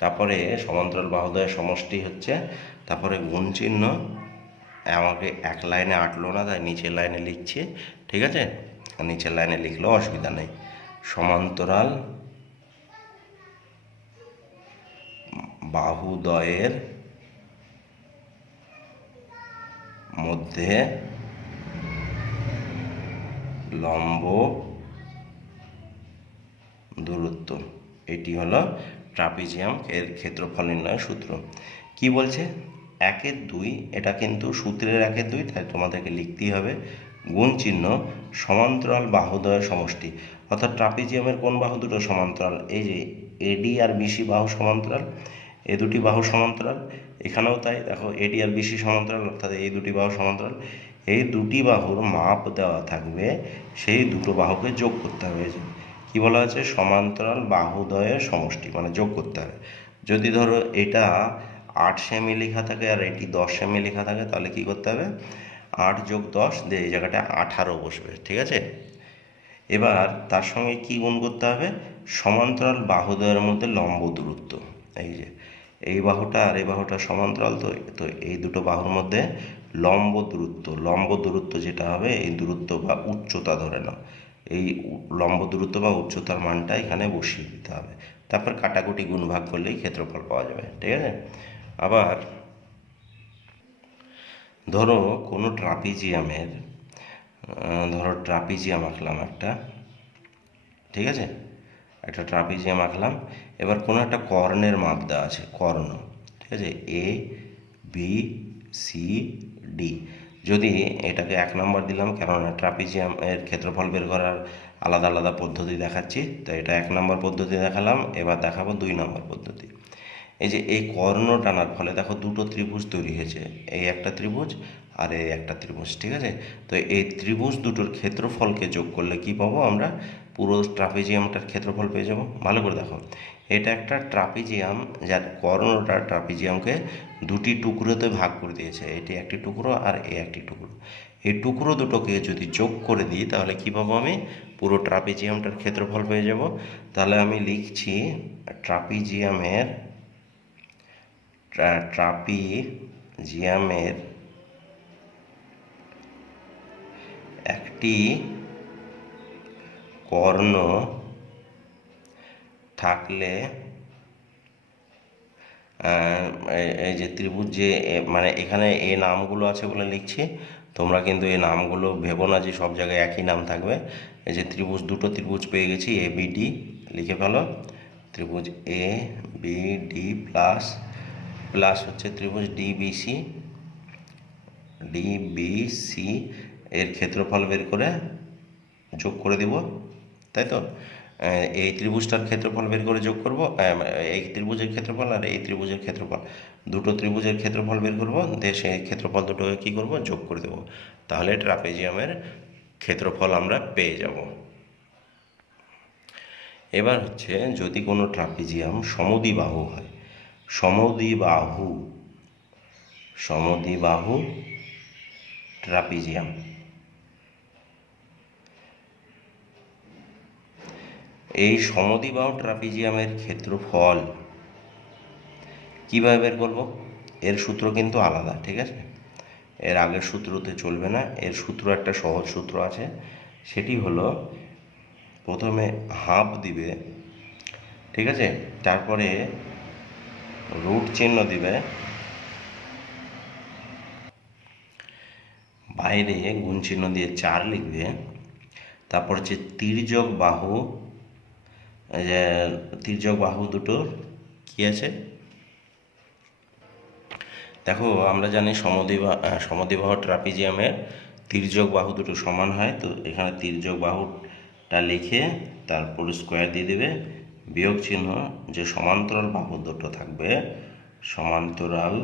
তারপরে সমান্তরাল বাহুদ্বয়ের সমষ্টি হচ্ছে, তারপরে গুণ চিহ্ন। আমাকে এক লাইনে আটলো না, তাই নিচের লাইনে লিখছি, ঠিক আছে? নিচের লাইনে লিখলেও অসুবিধা নেই। সমান্তরাল বাহুদ্বয়ের মধ্যে লম্ব দূরত্ব, এটি হলো ট্রাপিজিয়াম এর ক্ষেত্রফল নির্ণয়ের সূত্র। কি বলছে? 1/2, এটা কিন্তু সূত্রের 1/2, তাই তোমাদেরকে লিখতেই হবে গুণ চিহ্ন সমান্তরাল বাহুদ্বয়ের সমষ্টি। অর্থাৎ ট্রাপিজিয়ামের কোন বাহু দুটো সমান্তরাল? এই যে এডি আর বিসি বাহু সমান্তরাল, এই দুটি বাহু সমান্তরাল। এখানেও তাই, দেখো এডি আর বিসি সমান্তরাল, অর্থাৎ এই দুটি বাহু সমান্তরাল। এই দুটি বাহুর মাপ দেওয়া থাকবে, সেই দুটো বাহুকে যোগ করতে হবে। কি বলা আছে? সমান্তরাল বাহুদ্বয়ের সমষ্টি, মানে যোগ করতে হবে। যদি ধরো এটা 8 সেমি লেখা থাকে আর এটি 10 সেমি লেখা থাকে, তাহলে কি করতে হবে? 8 যোগ 10 দিয়ে এই জায়গাটা 18 বসবে, ঠিক আছে? এবার তার সঙ্গে কি গুণ করতে হবে? সমান্তরাল বাহুদ্বয়ের মধ্যে লম্ব দূরত্ব। এই যে এই বাহুটা আর এই বাহুটা সমান্তরাল, তো এই দুটো বাহুর মধ্যে লম্ব দূরত্ব যেটা হবে, এই দূরত্ব বা উচ্চতা ধরে নাও, এই লম্ব দূরত্ব বা উচ্চতার মানটা এখানে বসিয়ে দিতে হবে। তারপর কাটাকুটি গুণ ভাগ করলেই ক্ষেত্রফল পাওয়া যাবে, ঠিক আছে? আবার ধরো কোনো ট্রাপিজিয়ামের, ধরো ট্রাপিজিয়াম আঁকলাম একটা, ঠিক আছে? একটা ট্রাপিজিয়াম আঁকলাম। এবার কোনো একটা কর্ণের মাপ দেওয়া আছে, কর্ণ, ঠিক আছে? A B C D. যদি এটাকে 1 নম্বর দিলাম, কেননা ট্রাপিজিয়াম এর ক্ষেত্রফল বের করার আলাদা আলাদা পদ্ধতি দেখাচ্ছি, তো এটা 1 নম্বর পদ্ধতি দেখালাম। এবার দেখাবো 2 নম্বর পদ্ধতি। এই যে এই কর্ণ টানার ফলে দেখো দুটো ত্রিভুজ তৈরি হয়েছে, এই একটা ত্রিভুজ আর এই একটা ত্রিভুজ, ঠিক আছে? তো এই ত্রিভুজ দুটোর ক্ষেত্রফলকে যোগ করলে কি পাবো আমরা? পুরো ট্রাপিজিয়ামটার ক্ষেত্রফল পেয়ে যাব। ভালো করে দেখো, এটা একটা ট্রাপিজিয়াম, যার কর্ণটা ট্রাপিজিয়ামকে দুটি টুকরোতে ভাগ করে দিয়েছে। এটি একটি টুকরো আর এই একটি টুকরো। এই টুকরো দুটোকে যদি যোগ করে দিই তাহলে কি পাবো? আমি পুরো ট্রাপিজিয়ামটার ক্ষেত্রফল পেয়ে যাব। তাহলে আমি লিখছি ট্রাপিজিয়ামের একটি কর্ণ থাকলে, এই যে ত্রিভুজ, যে মানে এখানে এই নামগুলো আছে বলে লিখছি, তোমরা কিন্তু এই নামগুলো ভেবো না যে সব জায়গায় একই নাম থাকবে। এই যে ত্রিভুজ, দুটো ত্রিভুজ পেয়ে গেছি, এ বি ডি, লিখে ফেলো। ত্রিভুজ এ বি ডি প্লাস হচ্ছে ত্রিভুজ ডিবিসি এর ক্ষেত্রফল বের করে যোগ করে দিব, তাই তো? এই ত্রিভুজটার ক্ষেত্রফল বের করে যোগ করব, এই ত্রিভুজের ক্ষেত্রফল আর এই ত্রিভুজের ক্ষেত্রফল, দুটো ত্রিভুজের ক্ষেত্রফল বের করব, দিয়ে সেই ক্ষেত্রফল দুটোকে কী করব? যোগ করে দেবো। তাহলে ট্রাপিজিয়ামের ক্ষেত্রফল আমরা পেয়ে যাব। এবার হচ্ছে, যদি কোনো ট্রাপিজিয়াম সমদ্বিবাহু হয়, সমদ্বিবাহু ট্রাপিজিয়াম, এই সমদ্বিবাহু ট্রাপিজিয়ামের ক্ষেত্রফল কীভাবে বের করব? এর সূত্র কিন্তু আলাদা, ঠিক আছে? এর আগের সূত্রতে চলবে না। এর সূত্র একটা সহজ সূত্র আছে, সেটি হলো প্রথমে হাফ দিবে, ঠিক আছে? তারপরে রুট চিহ্ন দিবে, বাইরে গুণ চিহ্ন দিয়ে 4 লিখবে। তারপর হচ্ছে তির্যক বাহু দুটোর কি আছে দেখো, আমরা জানি সমদ্বিবাহু ট্রাপিজিয়ামের তির্যক বাহু দুটো সমান হয়। তো এখানে তির্যক বাহুটা লিখে তারপর স্কোয়ার দিয়ে দেবে, বিয়োগ চিহ্ন, যে সমান্তরাল বাহু দুটো থাকবে, সমান্তরাল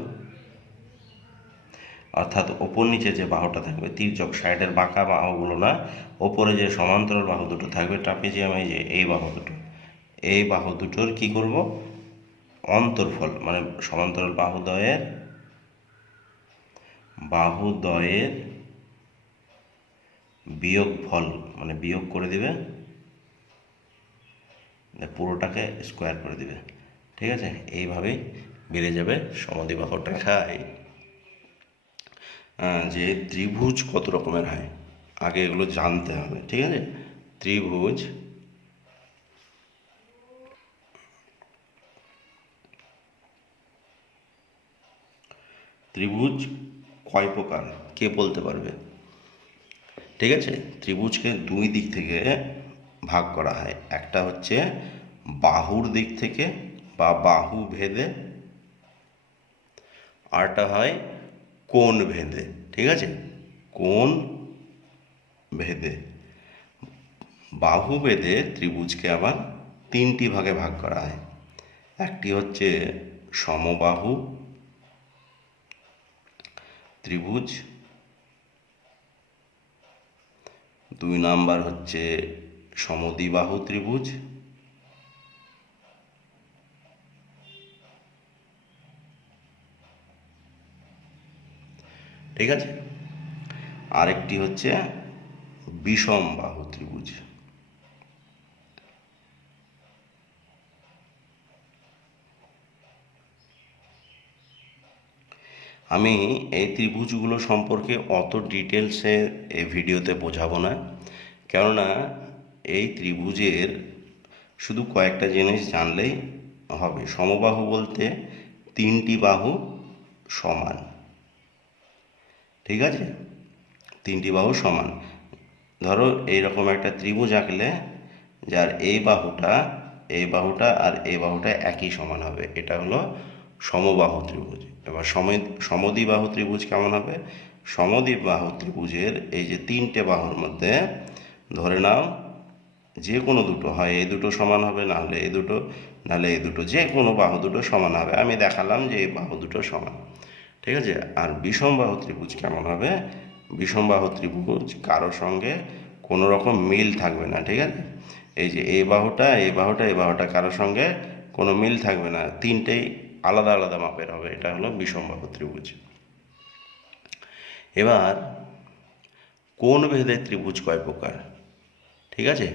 অর্থাৎ ওপর নিচে যে বাহুটা থাকবে, তির্যক সাইডের বাঁকা বাহুগুলো না, ওপরে যে সমান্তরাল বাহু দুটো থাকবে ট্রাপিজিয়ামে, যে এই বাহু দুটো, এই বাহু দুটোর কি করব, অন্তর্ফল মানে সমান্তরাল বাহুদ্বয়ের বিয়োগফল মানে বিয়োগ করে দিবে, পুরোটাকে স্কোয়ার করে দিবে। ঠিক আছে, এইভাবেই বেড়ে যাবে সমদ্বিবাহুটা। খাই যে ত্রিভুজ কত রকমের হয়, আগে এগুলো জানতে হবে। ঠিক আছে, ত্রিভুজ ত্রিভুজ কয় প্রকার কে বলতে পারবে? ঠিক আছে, ত্রিভুজকে দুই দিক থেকে ভাগ করা হয়। একটা হচ্ছে বাহুর দিক থেকে বা বাহু ভেদে, আরটা হয় কোণ ভেদে। ঠিক আছে, কোণ ভেদে। বাহু ভেদে ত্রিভুজকে আবার তিনটি ভাগে ভাগ করা হয়। একটি হচ্ছে সমবাহু ত্রিভুজ, দুই নাম্বার হচ্ছে সমদ্বিবাহু ত্রিভুজ, ঠিক আছে, আরেকটি হচ্ছে বিষমবাহু ত্রিভুজ। আমি এই ত্রিভুজগুলো সম্পর্কে অত ডিটেলসে এই ভিডিওতে বোঝাবো না, কেননা এই ত্রিভুজের শুধু কয়েকটা জিনিস জানলেই হবে। সমবাহু বলতে তিনটি বাহু সমান। ঠিক আছে, তিনটি বাহু সমান। ধরো এইরকম একটা ত্রিভুজ আঁকলে যার এই বাহুটা আর এই বাহুটা একই সমান হবে, এটা হলো সমবাহু ত্রিভুজ। এবার সমদ্বিবাহু ত্রিভুজ কেমন হবে? সমদ্বিবাহু ত্রিভুজের এই যে তিনটে বাহুর মধ্যে ধরে নাও যে কোনো দুটো হয়, এই দুটো সমান হবে, নাহলে এই দুটো, নাহলে এই দুটো, যে কোনো বাহু দুটো সমান হবে। আমি দেখালাম যে এই বাহু দুটো সমান। ঠিক আছে, আর বিষমবাহু ত্রিভুজ কেমন হবে? বিষমবাহু ত্রিভুজ কারো সঙ্গে কোনো রকম মিল থাকবে না। ঠিক আছে, এই যে এই বাহুটা কারোর সঙ্গে কোনো মিল থাকবে না, তিনটেই আলাদা আলাদা মাপের হবে। এটা হলো বিষমবাহু ত্রিভুজ। এবার কোণ ভেদে ত্রিভুজ কয় প্রকার? ঠিক আছে,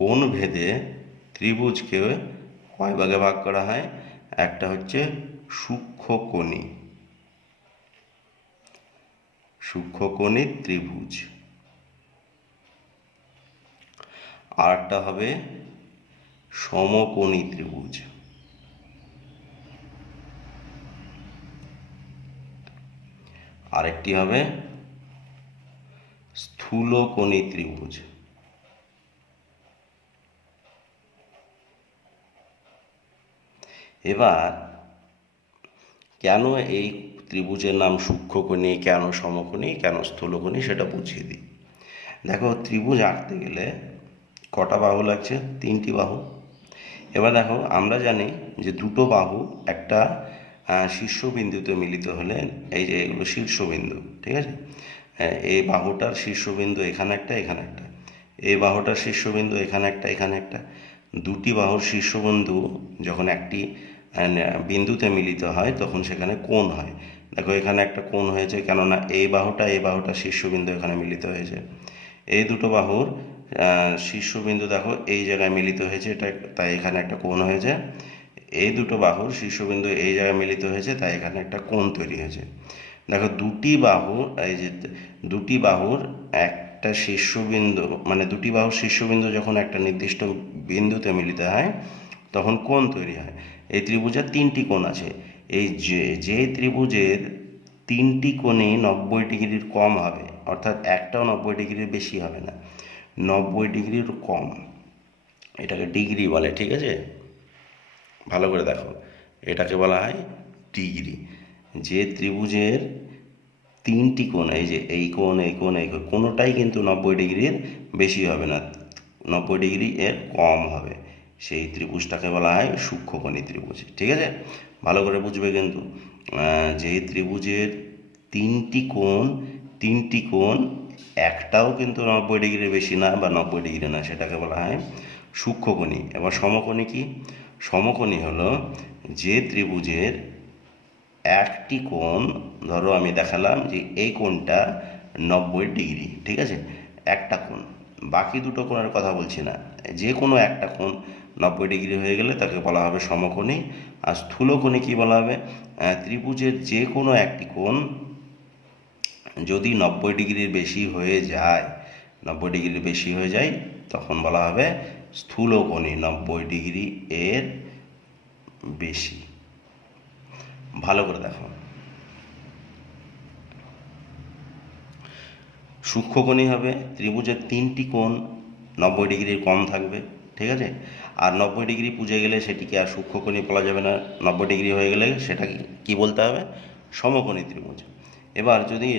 কোণ ভেদে ত্রিভুজকে কয় ভাগে ভাগ করা হয়? একটা হচ্ছে সূক্ষ্মকোণী ত্রিভুজ, আরেকটা হবে সমকোণী ত্রিভুজ, আরেকটি হবে স্থূলকোণী ত্রিভুজ। এবার কেন এই ত্রিভুজের নাম সূক্ষ্মকোণী, কেন সমকোণী, কেন স্থূলকোণী, সেটা বুঝিয়ে দিই। দেখো, ত্রিভুজ আঁকতে গেলে কটা বাহু লাগছে? তিনটি বাহু। এবার দেখো, আমরা জানি যে দুটো বাহু একটা শীর্ষবিন্দুতে মিলিত হলে, এই যে এগুলো শীর্ষবিন্দু। ঠিক আছে, এই বাহুটার শীর্ষবিন্দু এখানে একটা, এখানে একটা, এই বাহুটার শীর্ষবিন্দু এখানে একটা, এখানে একটা। দুটি বাহুর শীর্ষবিন্দু যখন একটি বিন্দুতে মিলিত হয় তখন সেখানে কোণ হয়। দেখো, এখানে একটা কোণ হয়েছে, কেননা এই বাহুটা শীর্ষবিন্দু এখানে মিলিত হয়েছে। এই দুটো বাহুর শীর্ষবিন্দু দেখো এই জায়গায় মিলিত হয়েছে, এটা, তাই এখানে একটা কোণ হয়েছে। এই দুটো বাহুর শীর্ষবিন্দু এই জায়গায় মিলিত হয়েছে, তাই এখানে একটা কোণ তৈরি হয়েছে। দেখো, দুটি বাহুর একটা শীর্ষবিন্দু, মানে দুটি বাহুর শীর্ষবিন্দু যখন একটা নির্দিষ্ট বিন্দুতে মিলিত হয় তখন কোণ তৈরি হয়। এই ত্রিভুজের তিনটি কোণ আছে। এই যে ত্রিভুজের তিনটি কোণই 90 ডিগ্রির কম হবে, অর্থাৎ একটাও 90 ডিগ্রির বেশি হবে না, 90 ডিগ্রির কম, এটাকে ডিগ্রি বলে। ঠিক আছে, ভালো করে দেখো, এটাকে বলা হয় ডিগ্রি। যে ত্রিভুজের তিনটি কোণ, এই যে এই কোণ, এই কোণ, এই কোণ, কোনোটাই কিন্তু 90 ডিগ্রির বেশি হবে না, 90 ডিগ্রি এর কম হবে। সেই ত্রিভুজটাকে বলা হয় সূক্ষ্মকোণী ত্রিভুজ। ঠিক আছে, ভালো করে বুঝবে কিন্তু। যে ত্রিভুজের তিনটি কোণ একটাও কিন্তু 90 ডিগ্রির বেশি না বা 90 ডিগ্রি না, সেটাকে বলা হয় সূক্ষ্মকোণী। এবার সমকোণী কি? সমকোণী হলো যে ত্রিভুজের একটি কোণ, ধরো আমি দেখালাম যে এই কোণটা 90 ডিগ্রি, ঠিক আছে, একটা কোণ, বাকি দুটো কোণের কথা বলছি না, যে কোনো একটা কোণ 90 ডিগ্রি হয়ে গেলে তাকে বলা হবে সমকোণী। আর স্থূলকোণী কি বলা হবে? ত্রিভুজের যে কোনো একটি কোণ যদি 90 ডিগ্রির বেশি হয়ে যায়, 90 ডিগ্রির বেশি হয়ে যায়, তখন বলা হবে স্থূলকোণী, 90 ডিগ্রি এর বেশি। ভালো করে দেখো, সূক্ষ্মকোণী হবে ত্রিভুজের তিনটি কোণ 90 ডিগ্রির কম থাকবে, ঠিক আছে। আর 90 ডিগ্রি পুজে গেলে সেটিকে আর সূক্ষ্মকোণী বলা যাবে না, 90 ডিগ্রি হয়ে গেলে সেটা কি বলতে হবে? সমকোণী ত্রিভুজ। এবার যদি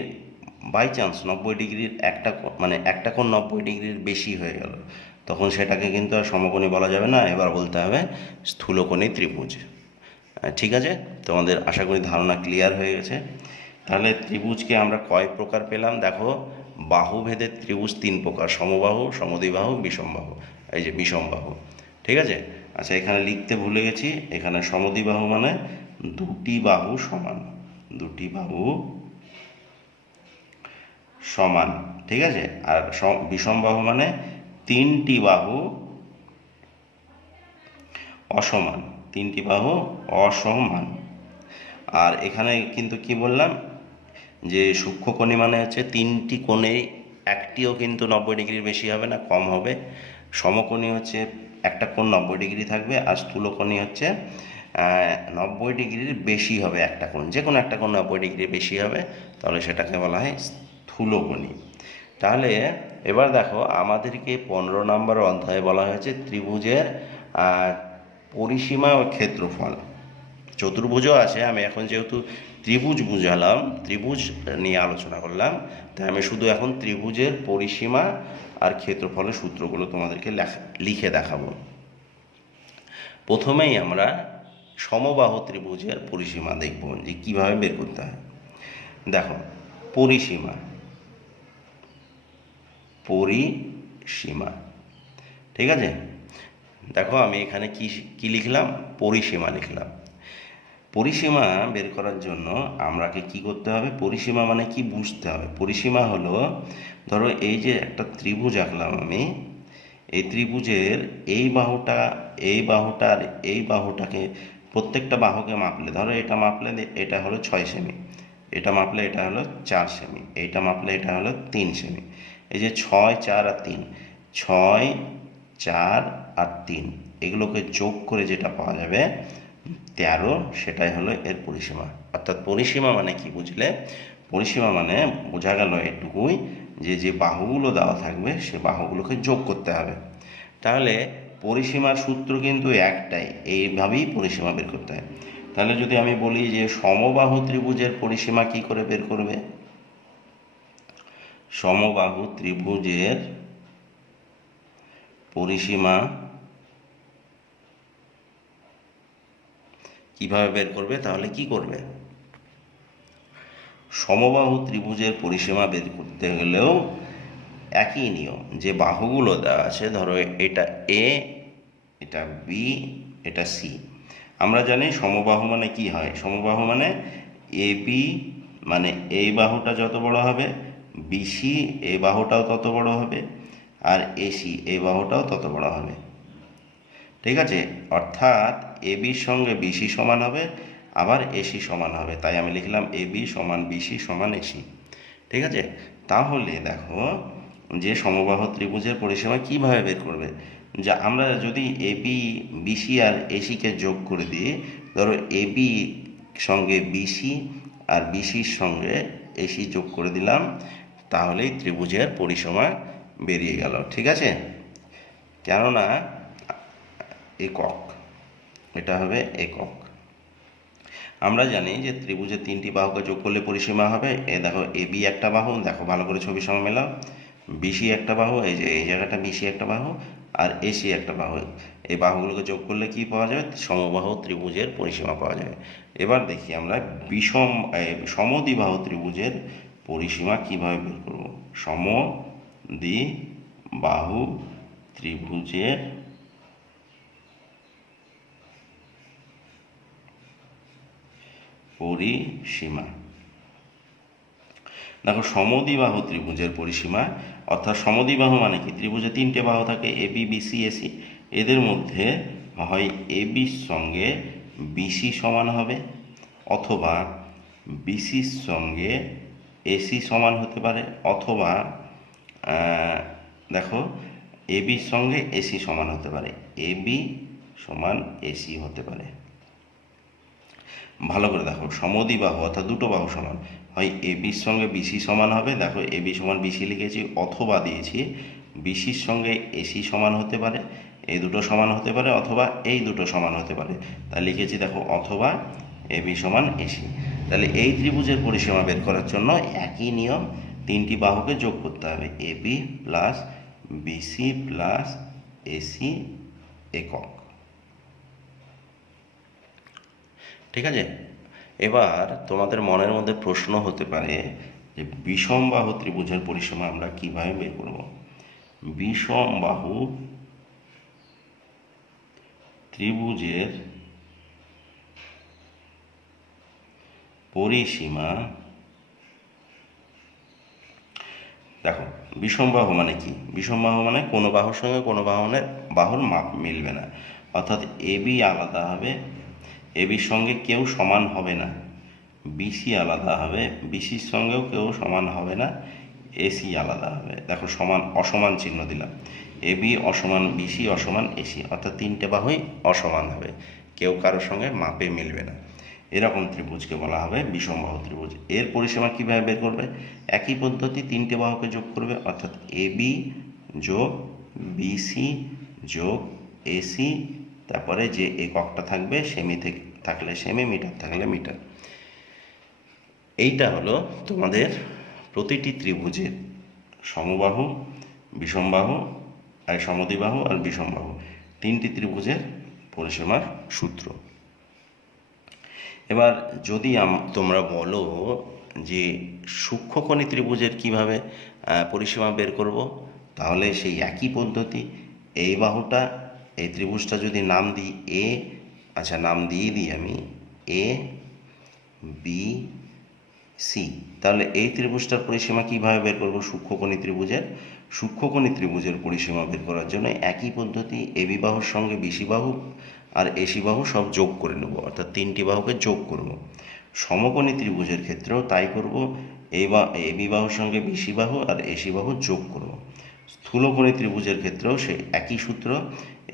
বাই চান্স 90 ডিগ্রির একটা কোণ 90 ডিগ্রির বেশি হয়ে গেল, তখন সেটাকে কিন্তু আর সমকোণী বলা যাবে না, এবার বলতে হবে স্থূলকোণী ত্রিভুজ। ঠিক আছে, তোমাদের আশা করি ধারণা ক্লিয়ার হয়ে গেছে। তাহলে ত্রিভুজকে আমরা কয় প্রকার পেলাম? দেখো, বাহুভেদের ত্রিভুজ 3 প্রকার: সমবাহু, সমদ্বিবাহু, বিষমবাহু। এই যে বিষমবাহু, ঠিক আছে। আচ্ছা, এখানে লিখতে ভুলে গেছি, এখানে সমদ্বিবাহু মানে দুটি বাহু সমান, দুটি বাহু সমান, ঠিক আছে। আর বিষমবাহু মানে তিনটি বাহু অসমান, তিনটি বাহু অসমান। আর এখানে কিন্তু কি বললাম, যে সূক্ষ্মকোণী মানে হচ্ছে তিনটি কোণে একটিও কিন্তু 90 ডিগ্রির বেশি হবে না, কম হবে। সমকোণী হচ্ছে একটা কোণ 90 ডিগ্রি থাকবে, আর স্থূলকোণী হচ্ছে 90 ডিগ্রির বেশি হবে একটা কোণ, যে কোনো একটা কোণ 90 ডিগ্রির বেশি হবে, তাহলে সেটাকে বলা হয় স্থূলকোণী। তাহলে এবার দেখো, আমাদেরকে 15 নম্বর অধ্যায়ে বলা হয়েছে ত্রিভুজের পরিসীমা ও ক্ষেত্রফল। চতুর্ভুজও আছে, আমি এখন যেহেতু ত্রিভুজ বুঝালাম, ত্রিভুজ নিয়ে আলোচনা করলাম, তাই আমি শুধু এখন ত্রিভুজের পরিসীমা আর ক্ষেত্রফলের সূত্রগুলো তোমাদেরকে লিখে দেখাবো। প্রথমেই আমরা সমবাহু ত্রিভুজের পরিসীমা দেখব যে কীভাবে বের করতে হয়। দেখো, পরিসীমা, ঠিক আছে। দেখো, আমি এখানে কি লিখলাম? পরিসীমা লিখলাম। পরিসীমা বের করার জন্য আমরাকে কি করতে হবে? পরিসীমা মানে কি বুঝতে হবে। পরিসীমা হলো, ধরো এই যে একটা ত্রিভুজ আঁকলাম আমি, এই ত্রিভুজের এই বাহুটার এই বাহুটাকে, প্রত্যেকটা বাহুকে মাপলে, ধরো এটা মাপলে এটা হলো 6 সেমি, এটা মাপলে এটা হলো 4 সেমি, এইটা মাপলে এটা হলো 3 সেমি। এই যে 6, 4 আর 3, 6, 4 আর 3 এগুলোকে যোগ করে যেটা পাওয়া যাবে 13, সেটাই হলো এর পরিসীমা। অর্থাৎ পরিসীমা মানে কি বুঝলে? পরিসীমা মানে বোঝা গেল এটুকুই, যে বাহুগুলো দেওয়া থাকবে সে বাহুগুলোকে যোগ করতে হবে। তাহলে পরিসীমার সূত্র কিন্তু একটাই, এইভাবেই পরিসীমা বের করতে হয়। তাহলে যদি আমি বলি যে সমবাহু ত্রিভুজের পরিসীমা কি করে বের করবে? সমবাহু ত্রিভুজের পরিসীমা কিভাবে বের করবে? তাহলে কি করবে? সমবাহু ত্রিভুজের পরিসীমা বের করতে গেলেও একই নিয়ম, যে বাহুগুলো দেওয়া আছে, ধরো এটা এ, এটা বি, এটা সি। আমরা জানি সমবাহু মানে কি হয়? সমবাহু মানে এ বি, মানে এই বাহুটা যত বড় হবে, বিসি এই বাহুটাও তত বড় হবে, আর এসি এই বাহুটাও তত বড় হবে, ঠিক আছে। অর্থাৎ এ বির সঙ্গে বিসি সমান হবে, আবার এসি সমান হবে, তাই আমি লিখলাম এ বি সমান বিসি সমান এসি, ঠিক আছে। তাহলে দেখো, যে সমবাহু ত্রিভুজের পরিসীমা কিভাবে বের করবে? যা আমরা যদি এ বি, বিসি আর এসিকে যোগ করে দিই, ধরো এ বি সঙ্গে বিসি আর বিসির সঙ্গে এসি যোগ করে দিলাম, তাহলেই ত্রিভুজের পরিসীমা বেরিয়ে গেল, ঠিক আছে। কেননা একক, এটা হবে একক। আমরা জানি যে ত্রিভুজের 3টি বাহুকে যোগ করলে পরিসীমা হবে। দেখো, এ বি একটা বাহু, দেখো ভালো করে ছবির সঙ্গে মেলাও, বিসি একটা বাহু, এই যে এই জায়গাটা বিসি একটা বাহু, আর এসি একটা বাহু। এই বাহুগুলোকে যোগ করলে কি পাওয়া যাবে? সমবাহু ত্রিভুজের পরিসীমা পাওয়া যাবে। এবার দেখি আমরা সমদ্বিবাহু ত্রিভুজের পরিসীমা কিভাবে বের করব। সমদ্বিবাহু ত্রিভুজের পরিসীমা। দেখো, সমদ্বিবাহু ত্রিভুজের পরিসীমা, অর্থাৎ সমদ্বিবাহু মানে কি? ত্রিভুজে তিনটে বাহু থাকে, এবি, বিসি, এসি। এদের মধ্যে হয় এবির সঙ্গে বিসি সমান হবে, অথবা বিসির সঙ্গে এসি সমান হতে পারে, অথবা দেখো, এবির সঙ্গে এসি সমান হতে পারে, এবি সমান এসি হতে পারে। ভালো করে দেখো, সমদ্বিবাহু অর্থাৎ দুটো বাহু সমান, হয় এবির সঙ্গে বিসি সমান হবে, দেখো এবি সমান বিসি লিখেছি, অথবা দিয়েছি বিসির সঙ্গে এসি সমান হতে পারে, এই দুটো সমান হতে পারে, অথবা এই দুটো সমান হতে পারে। তা লিখেছি দেখো, অথবা এবি সমান এসি। তাহলে এই ত্রিভুজের পরিসীমা বের করার জন্য একই নিয়ম, তিনটি বাহুকে যোগ করতে হবে, AB plus BC plus AC একক। ঠিক আছে। এবার তোমাদের মনের মধ্যে প্রশ্ন হতে পারে যে বিষমবাহু ত্রিভুজের পরিসীমা আমরা কিভাবে বের করব। বিষমবাহু ত্রিভুজের পরিসীমা, দেখো বিষমবাহু মানে কি? বিষমবাহু মানে কোনো বাহুর সঙ্গে কোনো বাহুর মাপ মিলবে না, অর্থাৎ এবি আলাদা হবে, এবির সঙ্গে কেউ সমান হবে না, বিসি আলাদা হবে, বিসির সঙ্গেও কেউ সমান হবে না, এসি আলাদা হবে। দেখো, অসমান চিহ্ন দিলাম, এবি অসমান বিসি অসমান এসি, অর্থাৎ তিনটে বাহুই অসমান হবে, কেউ কারোর সঙ্গে মাপে মিলবে না। এরকম ত্রিভুজকে বলা হবে বিষমবাহু ত্রিভুজ। এর পরিসীমা কীভাবে বের করবে? একই পদ্ধতি, তিনটে বাহুকে যোগ করবে, অর্থাৎ এবি যোগ বিসি যোগ এসি, তারপরে যে এককটা থাকবে সেমি থাকলে সেমি, মিটার থাকলে মিটার। এইটা হলো তোমাদের প্রতিটি ত্রিভুজের সমবাহু, বিষমবাহু, আর সমদ্বিবাহু আর বিষমবাহু, তিনটি ত্রিভুজের পরিসীমার সূত্র। এবার যদি তোমরা বলো যে সূক্ষ্মকোণী ত্রিভুজের কিভাবে পরিসীমা বের করব, তাহলে সেই একই পদ্ধতি, এই বাহুটা, এই ত্রিভুজটা যদি নাম দিই এ, আচ্ছা নাম দিয়ে দিই আমি এ বি সি, তাহলে এই ত্রিভুজটার পরিসীমা কিভাবে বের করব? সূক্ষ্মকোণী ত্রিভুজের পরিসীমা বের করার জন্য একই পদ্ধতি, এবি বাহুর সঙ্গে বিসি বাহু আর এসি বাহু সব যোগ করে নেব, অর্থাৎ তিনটি বাহুকে যোগ করব। সমকোণী ত্রিভুজের ক্ষেত্রেও তাই করব, এবি বাহুর সঙ্গে বিসি বাহু আর এসি বাহু যোগ করব। স্থূলকোণী ত্রিভুজের ক্ষেত্রেও সেই একই সূত্র,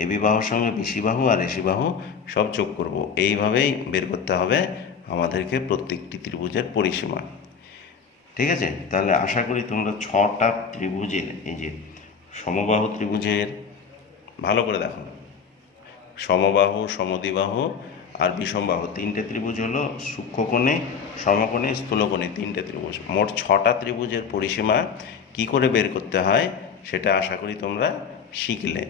এবি বাহুর সঙ্গে বিসি বাহু আর এসি বাহু সব যোগ করব। এইভাবেই বের করতে হবে আমাদেরকে প্রত্যেকটি ত্রিভুজের পরিসীমা। ঠিক আছে। তাহলে আশা করি তোমরা 6টা ত্রিভুজের, এই যে সমবাহু ত্রিভুজের, ভালো করে দেখো, সমবাহু, সমদ্বিবাহু আর বিষমবাহু তিনটে ত্রিভুজ হলো সূক্ষ্মকোণে, সমকোণে, স্থূলকোণে তিনটে ত্রিভুজ। মোট 6টা ত্রিভুজের পরিসীমা কি করে বের করতে হয় সেটা আশা করি তোমরা শিখলে।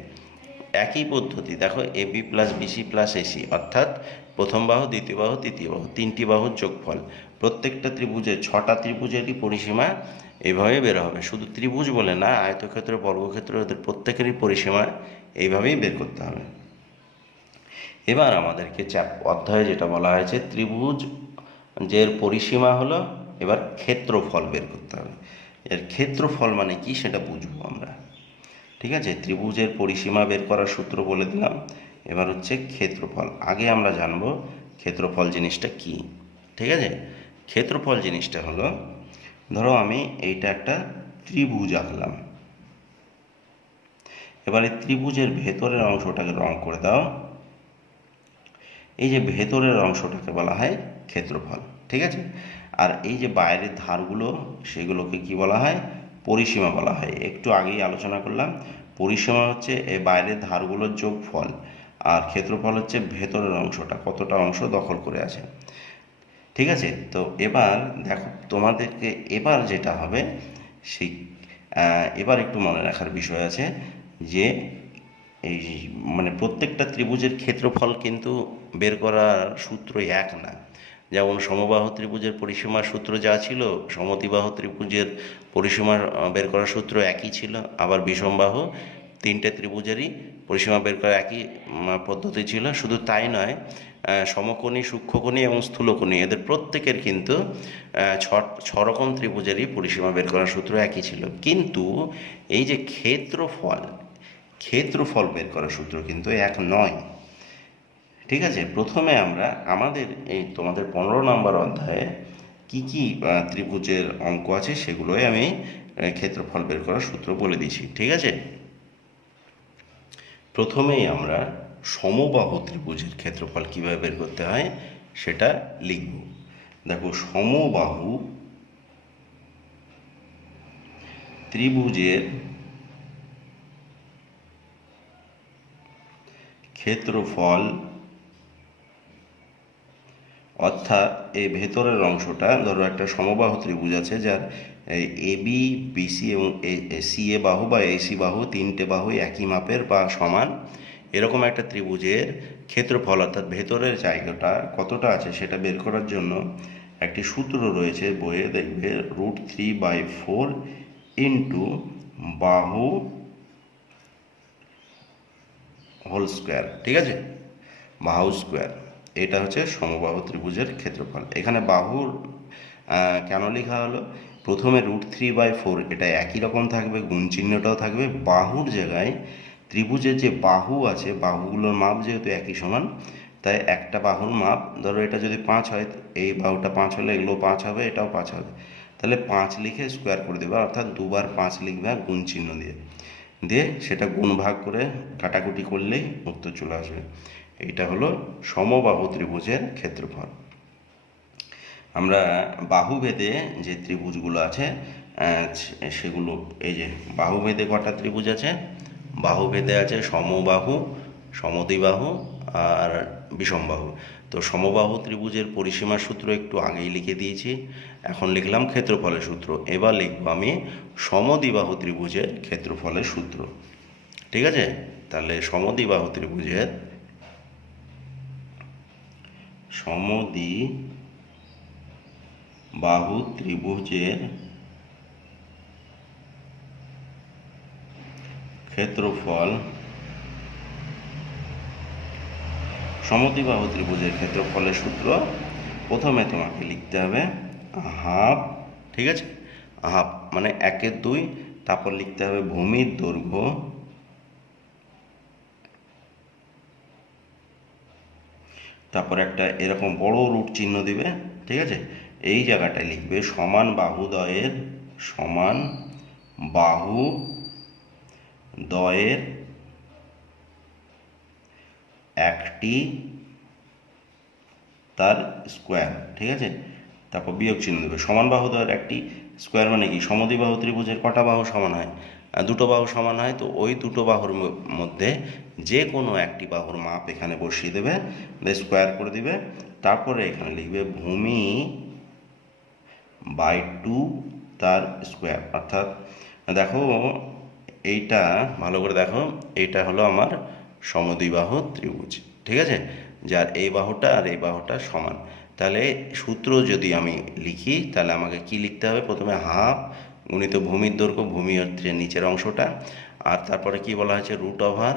একই পদ্ধতি, দেখো AB plus BC plus AC, অর্থাৎ প্রথম বাহু, দ্বিতীয় বাহু, তৃতীয় বাহু, তিনটি বাহুর যোগফল। প্রত্যেকটা ত্রিভুজের, 6টা ত্রিভুজেরই পরিসীমা এইভাবেই বের হবে। শুধু ত্রিভুজ বলে না, আয়তক্ষেত্র, বর্গক্ষেত্র, এদের প্রত্যেকেরই পরিসীমা এইভাবেই বের করতে হবে। এবার আমাদেরকে অধ্যায়ে যেটা বলা হয়েছে, ত্রিভুজ যের পরিসীমা হলো, এবার ক্ষেত্রফল বের করতে হবে। এর ক্ষেত্রফল মানে কি সেটা বুঝবো আমরা। ঠিক আছে, ত্রিভুজের পরিসীমা বের করার সূত্র বলে দিলাম, এবার হচ্ছে ক্ষেত্রফল। আগে আমরা জানবো ক্ষেত্রফল জিনিসটা কি। ঠিক আছে, ক্ষেত্রফল জিনিসটা হলো, ধরো আমি এইটা একটা ত্রিভুজ আঁকলাম, এবারে ত্রিভুজের ভেতরের অংশটাকে রং করে দাও, এই যে ভেতরের অংশটাকে বলা হয় ক্ষেত্রফল। ঠিক আছে, আর এই যে বাইরের ধারগুলো, সেগুলোকে কি বলা হয়? পরিসীমা বলা হয়। একটু আগেই আলোচনা করলাম, পরিসীমা হচ্ছে এই বাইরের ধারগুলোর যোগফল, আর ক্ষেত্রফল হচ্ছে ভেতরের অংশটা কতটা অংশ দখল করে আছে। ঠিক আছে, তো এবার দেখো তোমাদেরকে এবার যেটা হবে সেই, এবার একটু মনে রাখার বিষয় আছে যে এই মানে প্রত্যেকটা ত্রিভুজের ক্ষেত্রফল কিন্তু বের করার সূত্র এক না। যেমন সমবাহু ত্রিভুজের পরিসীমার সূত্র যা ছিল, সমদ্বিবাহু ত্রিভুজের পরিসীমা বের করার সূত্র একই ছিল। আবার বিষমবাহু তিনটে ত্রিভুজেরই পরিসীমা বের করার একই পদ্ধতি ছিল। শুধু তাই নয়, সমকোণী, সূক্ষ্মকোণী এবং স্থূলকোণী এদের প্রত্যেকের কিন্তু ছরকম ত্রিভুজেরই পরিসীমা বের করার সূত্র একই ছিল। কিন্তু এই যে ক্ষেত্রফল বের করার সূত্র কিন্তু এক নয়। ঠিক আছে, প্রথমে আমরা আমাদের এই তোমাদের 15 নম্বর অধ্যায়ে কি কি ত্রিভুজের অঙ্ক আছে সেগুলোই আমি ক্ষেত্রফল বের করার সূত্র বলে দিয়েছি। ঠিক আছে, প্রথমেই আমরা সমবাহু ত্রিভুজের ক্ষেত্রফল কীভাবে বের করতে হয় সেটা লিখব। দেখো, সমবাহু ত্রিভুজের ক্ষেত্রফল, অর্থাৎ এই ভেতরের অংশটা, ধরো একটা সমবাহু ত্রিভুজ আছে যার এ বি, বিসি এবং সি এ বাহু বা এসি বাহু, তিনটে বাহু একই মাপের বা সমান, এরকম একটা ত্রিভুজের ক্ষেত্রফল অর্থাৎ ভেতরের জায়গাটা কতটা আছে সেটা বের করার জন্য একটি সূত্র রয়েছে বইয়ে, দেখবে √3/4 ইন্টু বাহু হোল স্কোয়ার। ঠিক আছে, বাহু স্কোয়ার, এটা হচ্ছে সমবাহু ত্রিভুজের ক্ষেত্রফল। এখানে বাহুর কেন লেখা হলো, প্রথমে √3/4 এটা একই রকম থাকবে, গুণ চিহ্নটাও থাকবে। বাহুর জায়গায় ত্রিভুজের যে বাহু আছে, বাহুগুলোর মাপ যেহেতু একই সমান, তাই একটা বাহুর মাপ, ধরো এটা যদি 5 হয়, এই বাহুটা 5 হলে এগুলো 5 হবে, এটাও 5 হবে, তাহলে 5 লিখে স্কোয়ার করে দেবে, অর্থাৎ দুবার 5 লিখবে গুণ চিহ্ন দিয়ে দিয়ে সেটা গুণ ভাগ করে কাটাকুটি করলেই উত্তর চলে আসবে। এইটা হলো সমবাহু ত্রিভুজের ক্ষেত্রফল। আমরা বাহুভেদে যে ত্রিভুজগুলো আছে সেগুলো, এই যে বাহুভেদে কটা ত্রিভুজ আছে, বাহুভেদে আছে সমবাহু, সমদ্বিবাহু আর বিষমবাহু। তো সমবাহু ত্রিভুজের পরিসীমার সূত্র একটু আগেই লিখে দিয়েছি, এখন লিখলাম ক্ষেত্রফলের সূত্র। এবার লিখব আমি সমদ্বিবাহু ত্রিভুজের ক্ষেত্রফলের সূত্র। ঠিক আছে, তাহলে সমদ্বিবাহু ত্রিভুজের ক্ষেত্রফল, সমদ্বিবাহু ত্রিভুজের ক্ষেত্রফলের সূত্র প্রথমে তোমাকে লিখতে হবে হাফ। ঠিক আছে, হাফ মানে 1/2, তারপর লিখতে হবে ভূমির দৈর্ঘ্য, তারপর একটা এরকম বড় রুট চিহ্ন দিবে। ঠিক আছে, এই জায়গাটায় লিখবে সমান বাহু দ্বয়ের একটি তার স্কোয়ার। ঠিক আছে, তারপর বিয়োগ চিহ্ন দেবে। সমান বাহু দ্বয়ের একটি স্কোয়ার মানে কি, সমদ্বিবাহু ত্রিভুজের কটা বাহু সমান হয়, দুটো বাহু সমান হয়, তো ওই দুটো বাহুর মধ্যে যে কোনো একটি বাহুর মাপ এখানে বসিয়ে দেবে, স্কোয়ার করে দিবে। তারপরে এখানে লিখবে ভূমি বাই 2 তার স্কোয়ার। অর্থাৎ দেখো, এইটা ভালো করে দেখো, এইটা হলো আমার সমদ্বিবাহু ত্রিভুজ। ঠিক আছে, যার এই বাহুটা আর এই বাহুটা সমান। তাহলে সূত্র যদি আমি লিখি, তাহলে আমাকে কি লিখতে হবে, প্রথমে হাফ গুণিত ভূমির দৈর্ঘ্য, ভূমি হচ্ছে নিচের অংশটা, আর তারপরে কি বলা হয়েছে রুট ওভার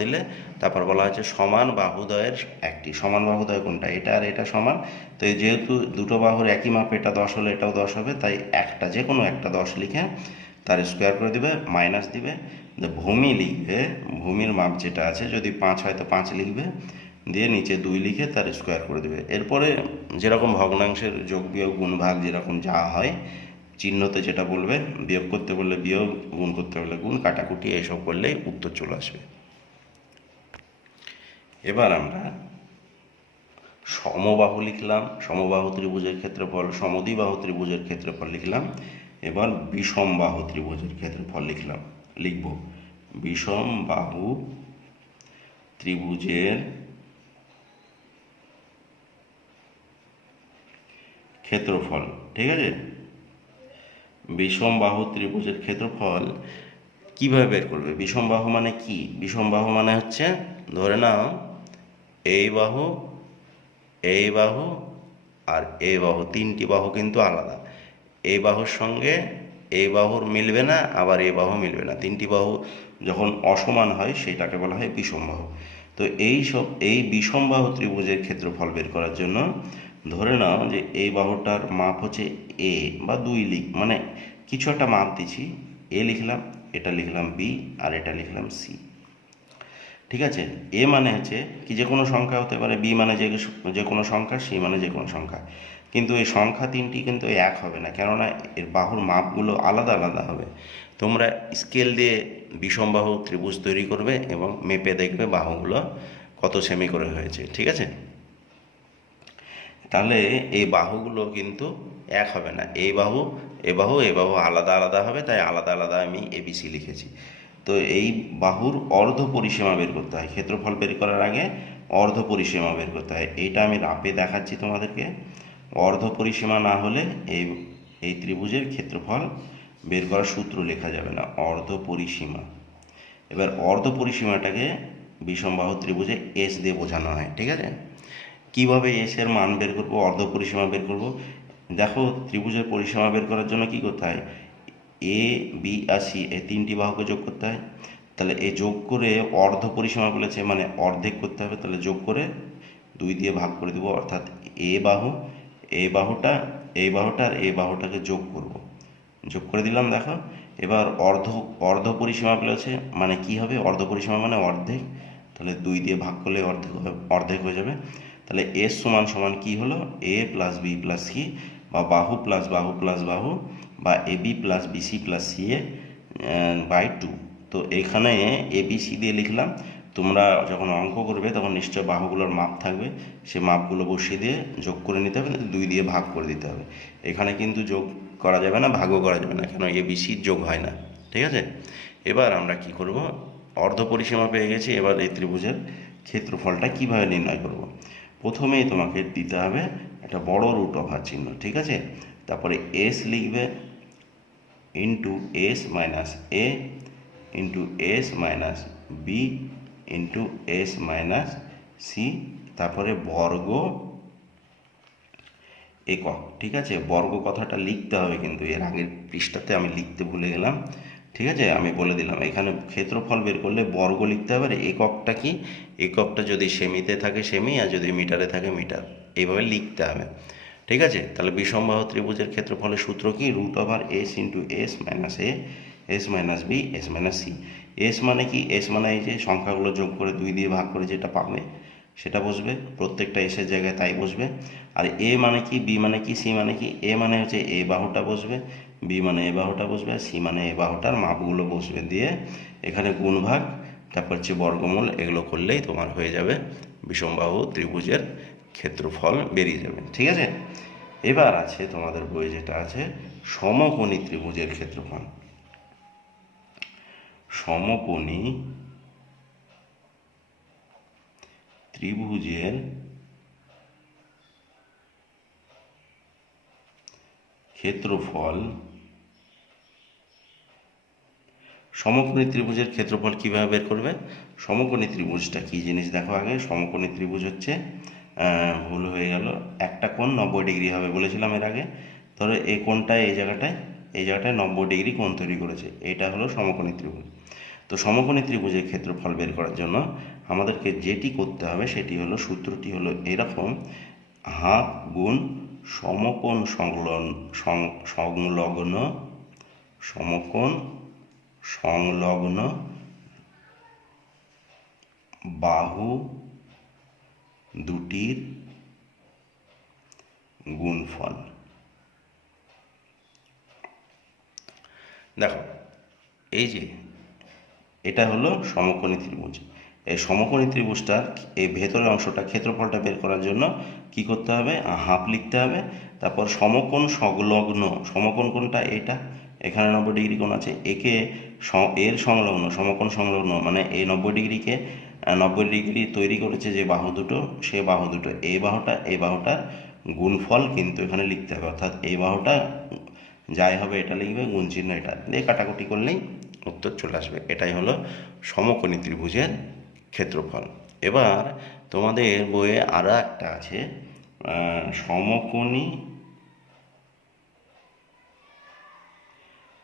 দিলে তারপর বলা হয়েছে সমান বাহুদ্বয়ের একটি। সমান বাহুদ্বয় কোনটা, এটা আর এটা সমান, তো যেহেতু দুটো বাহুর একই মাপ, এটা 10 হলে এটাও 10 হবে, তাই একটা যে কোনো একটা 10 লিখে তার স্কোয়ার করে দিবে, মাইনাস দিবে, ভূমি লিখবে, ভূমির মাপ যেটা আছে, যদি 5 হয় তো 5 লিখবে, দিয়ে নিচে 2 লিখে তার স্কোয়ার করে দেবে। এরপরে যেরকম ভগ্নাংশের যোগ বিয়োগ গুণ ভাগ যেরকম যা হয়, চিহ্নতে যেটা বলবে, বিয়োগ করতে বললে বিয়োগ, গুণ করতে বললে গুণ, কাটাকুটি এইসব করলেই উত্তর চলে আসবে। এবার আমরা সমবাহু লিখলাম, সমবাহু ত্রিভুজের ক্ষেত্রফল, সমদ্বিবাহু ত্রিভুজের ক্ষেত্রফল লিখলাম। এবার বিষমবাহু ত্রিভুজের ক্ষেত্রফল লিখব বিষমবাহু ত্রিভুজের ক্ষেত্রফল। ঠিক আছে, বিষমবাহু ত্রিভুজের ক্ষেত্রফল কিভাবে বের করবে? বিষম বাহু মানে কি? বিষম বাহু মানে হচ্ছে, ধরে নাও এই বাহু, এই বাহু আর এই বাহু, তিনটি বাহু কিন্তু আলাদা। এই বাহুর সঙ্গে এই বাহুর মিলবে না, আবার এই বাহু মিলবে না। তিনটি বাহু যখন অসমান হয় সেটাকে বলা হয় বিষম বাহু। তো এই বিষম বাহু ত্রিভুজের ক্ষেত্রফল বের করার জন্য ধরে নাও যে এই বাহুটার মাপ হচ্ছে এ বা 2 মানে কিছু একটা মাপ দিচ্ছি, এ লিখলাম, এটা লিখলাম বি, আর এটা লিখলাম সি। ঠিক আছে, এ মানে হচ্ছে কি যে কোনো সংখ্যা হতে পারে, বি মানে যে কোনো সংখ্যা, সি মানে যে কোনো সংখ্যা। কিন্তু এই সংখ্যা তিনটি কিন্তু এক হবে না, কেননা এর বাহুর মাপগুলো আলাদা আলাদা হবে। তোমরা স্কেল দিয়ে বিষমবাহু ত্রিভুজ তৈরি করবে এবং মেপে দেখবে বাহুগুলো কত সেমি করে হয়েছে। ঠিক আছে, তাহলে এই বাহুগুলো কিন্তু এক হবে না, এই বাহু এ বাহু এ বাহু আলাদা আলাদা হবে, তাই আলাদা আলাদা আমি এবিসি লিখেছি। তো এই বাহুর অর্ধ পরিসীমা বের করতে হয়। ক্ষেত্রফল বের করার আগে অর্ধ পরিসীমা বের করতে হয়। এইটা আমি রাপে দেখাচ্ছি তোমাদেরকে। অর্ধ পরিসীমা না হলে এই এই ত্রিভুজের ক্ষেত্রফল বের করার সূত্র লেখা যাবে না, অর্ধ পরিসীমা। এবার অর্ধ পরিসীমাটাকে বিষমবাহু ত্রিভুজে এস দিয়ে বোঝানো হয়। ঠিক আছে, কিভাবে এস এর মান বের করবো, অর্ধ পরিসীমা বের করব? দেখো, ত্রিভুজের পরিসীমা বের করার জন্য কি করতে হয়? এ বি আর সি এই তিনটি বাহুকে যোগ করতে হয়। তাহলে এই যোগ করে অর্ধ পরিসীমা বলেছে মানে অর্ধেক করতে হবে, তাহলে যোগ করে 2 দিয়ে ভাগ করে দেবো, অর্থাৎ এ বাহু, এই বাহুটা, এই বাহুটা আর এই বাহুটাকে যোগ করব, যোগ করে দিলাম। দেখো, এবার অর্ধ পরিসীমা বলেছে মানে কি হবে? অর্ধ পরিসীমা মানে অর্ধেক, তাহলে 2 দিয়ে ভাগ করলে অর্ধেক হয়ে যাবে। তাহলে এস সমান সমান কি হলো? A plus B plus C, বা বাহু প্লাস বাহু প্লাস বাহু, বা A B plus BC plus C A by 2। তো এখানে এ বি সি দিয়ে লিখলাম। তোমরা যখন অঙ্ক করবে তখন নিশ্চয় বাহুগুলোর মাপ থাকবে, সে মাপগুলো বসিয়ে দিয়ে যোগ করে নিতে হবে, 2 দিয়ে ভাগ করে দিতে হবে। এখানে কিন্তু যোগ করা যাবে না, ভাগও করা যাবে না, কেন এ বি সির যোগ হয় না। ঠিক আছে, এবার আমরা কি করব? অর্ধ পরিসীমা পেয়ে গেছি, এবার এই ত্রিভুজের ক্ষেত্রফলটা কিভাবে নির্ণয় করব? প্রথমেই তোমাকে দিতে হবে একটা বড় রুট ওভার চিহ্ন। ঠিক আছে, তারপরে এস লিখবে into S minus A into S minus B into S minus C, তারপরে বর্গ একক। ঠিক আছে, বর্গ কথাটা লিখতে হবে, কিন্তু এর আগের পৃষ্ঠাতে আমি লিখতে ভুলে গেলাম। ঠিক আছে, আমি বলে দিলাম, এখানে ক্ষেত্রফল বের করলে বর্গ লিখতে হবে। আর এককটা কি? এককটা যদি সেমিতে থাকে সেমি, আর যদি মিটারে থাকে মিটার, এইভাবে লিখতে হবে। ঠিক আছে, তাহলে বিষমবাহু ত্রিভুজের ক্ষেত্রফলের সূত্র কি? Root over S into S minus A, S minus B, S minus C. S মানে কি? এস মানে এই যে সংখ্যাগুলো যোগ করে 2 দিয়ে ভাগ করে যেটা পাবে সেটা বসবে, প্রত্যেকটা এসের জায়গায় তাই বসবে। আর এ মানে কি, বি মানে কি, সি মানে কি? এ মানে হচ্ছে এ বাহুটা বসবে, বি মানে এ বাহুটা বসবে, আর সি মানে এ বাহুটার মাপগুলো বসবে, দিয়ে এখানে গুণ ভাগ, তারপর হচ্ছে বর্গমূল, এগুলো করলেই তোমার হয়ে যাবে বিষমবাহু ত্রিভুজের ক্ষেত্রফল বেরিয়ে যাবে। ঠিক আছে, এবার আছে তোমাদের বই যেটা আছে সমকোণী ত্রিভুজের ক্ষেত্রফল। সমকোণী ত্রিভুজের ক্ষেত্রফল। সমকোণী ত্রিভুজের ক্ষেত্রফল কীভাবে বের করবে? সমকোণী ত্রিভুজটা কী জিনিস দেখো আগে। সমকোণী ত্রিভুজ হচ্ছে, ভুল হয়ে গেল, একটা কোণ 90 ডিগ্রি হবে বলেছিলাম এর আগে। ধরো এই কোণটায় এই জায়গাটায় 90 ডিগ্রি কোণ তৈরি করেছে, এটা হলো সমকোণী ত্রিভুজ। তো সমকোণী ত্রিভুজের ক্ষেত্রফল বের করার জন্য আমাদেরকে যেটি করতে হবে সেটি হলো, সূত্রটি হলো এরকম: হাত গুণ সমকোণ সংলগ্ন সমকোণ সংলগ্ন বাহু দুটির গুণফল। দেখো, এই যে এটা হলো সমকোণী ত্রিভুজ। এই সমকোণী ত্রিভুজটার এই ভেতরের অংশটা, ক্ষেত্রফলটা বের করার জন্য কি করতে হবে? হাফ লিখতে হবে। তারপর সমকোণ সংলগ্ন, সমকোণ কোণটা এটা, এখানে 90 ডিগ্রি কোণ আছে, একে এর সংলগ্ন, সমকোণ সংলগ্ন মানে এই 90 ডিগ্রিকে 90 ডিগ্রি তৈরি করেছে যে বাহু দুটো, সে বাহু দুটো, এই বাহুটার গুণফল কিন্তু এখানে লিখতে হবে। অর্থাৎ এই বাহুটা যাই হবে এটা লিখবে, গুণ চিহ্ন এটা দিয়ে কাটাকুটি করলেই উত্তর চলে আসবে। এটাই হলো সমকোণী ত্রিভুজের ক্ষেত্রফল। এবার তোমাদের বইয়ে আরও একটা আছে, সমকোণী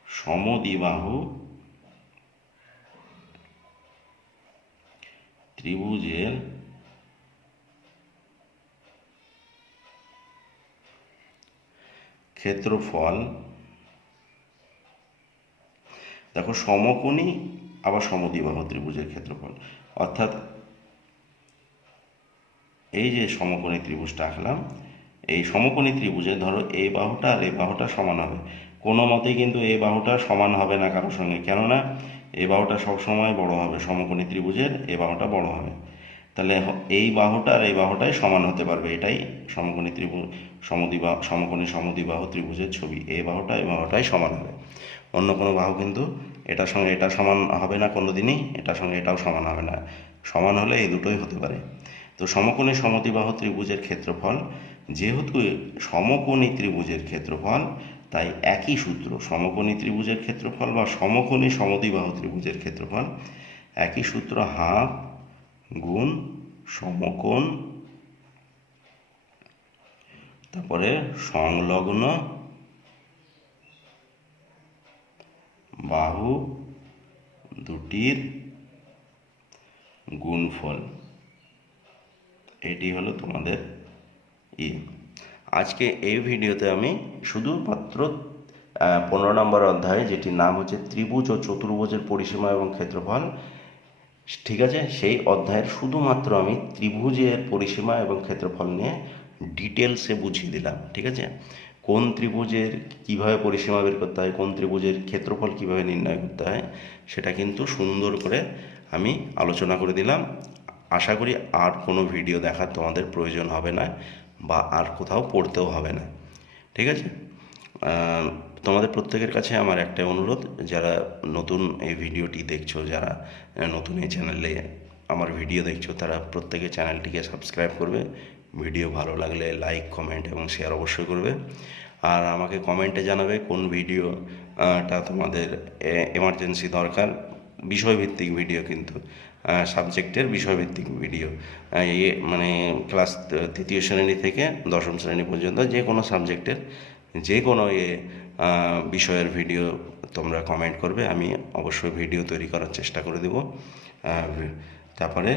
সমদ্বিবাহু ত্রিভুজের ক্ষেত্রফল। দেখো, সমকোণী আবার সমদ্বিবাহু ত্রিভুজের ক্ষেত্রফল, অর্থাৎ এই যে সমকোণী ত্রিভুজটা আঁকলাম, এই সমকোণী ত্রিভুজে ধরো এই বাহুটা আর এই বাহুটা সমান হবে। কোনো মতেই কিন্তু এই বাহুটা সমান হবে না কারোর সঙ্গে, কেননা এই বাহুটা সবসময় বড় হবে, সমকোণী ত্রিভুজের এই বাহুটা বড় হবে। তাহলে এই বাহুটা আর এই বাহুটাই সমান হতে পারবে, এটাই সমকোণী ত্রিভুজ সমকোণী সমদ্বিবাহু ত্রিভুজের ছবি। এই বাহুটাই সমান হবে, অন্য কোনো বাহু কিন্তু এটার সঙ্গে এটা সমান হবে না কোনো দিনই, এটার সঙ্গে এটাও সমান হবে না। সমান হলে এই দুটোই হতে পারে। তো সমকোণী সমদ্বিবাহু ত্রিভুজের ক্ষেত্রফল, যেহেতু সমকোণী ত্রিভুজের ক্ষেত্রফল, তাই একই সূত্র, সমকোণী ত্রিভুজের ক্ষেত্রফল বা সমকোণী সমদ্বিবাহু ত্রিভুজের ক্ষেত্রফল, একই সূত্র, হাফ গুণ সমকোণ, তারপরে সংলগ্ন বাহু দুটির গুণফল। এটি হলো তোমাদের আজকে এই ভিডিওতে আমি শুধুমাত্র 15 নম্বর অধ্যায়, যেটির নাম হচ্ছে ত্রিভুজ ও চতুর্ভুজের পরিসীমা এবং ক্ষেত্রফল, ঠিক আছে, সেই অধ্যায়ের শুধুমাত্র আমি ত্রিভুজের পরিসীমা এবং ক্ষেত্রফল নিয়ে ডিটেলসে বুঝিয়ে দিলাম। ঠিক আছে, কোন ত্রিভুজের কিভাবে পরিসীমা বের করতে হয়, কোন ত্রিভুজের ক্ষেত্রফল কিভাবে নির্ণয় করতে হয়, সেটা কিন্তু সুন্দর করে আমি আলোচনা করে দিলাম। আশা করি আর কোনো ভিডিও দেখার তোমাদের প্রয়োজন হবে না, বা আর কোথাও পড়তেও হবে না। ঠিক আছে, তোমাদের প্রত্যেকের কাছে আমার একটা অনুরোধ, যারা নতুন এই ভিডিওটি দেখছো, যারা নতুন এই চ্যানেলে আমার ভিডিও দেখছো, তারা প্রত্যেকে চ্যানেলটিকে সাবস্ক্রাইব করবে। ভিডিও ভালো লাগলে লাইক, কমেন্ট এবং শেয়ার অবশ্যই করবে। আর আমাকে কমেন্টে জানাবে কোন ভিডিওটা তোমাদের এমার্জেন্সি দরকার। বিষয়ভিত্তিক ভিডিও কিন্তু, সাবজেক্টের বিষয়ভিত্তিক ভিডিও, মানে ক্লাস 3য় শ্রেণী থেকে 10ম শ্রেণী পর্যন্ত যে কোনো সাবজেক্টের যে কোনো বিষয়ের ভিডিও তোমরা কমেন্ট করবে, আমি অবশ্যই ভিডিও তৈরি করার চেষ্টা করে দেব। তারপরে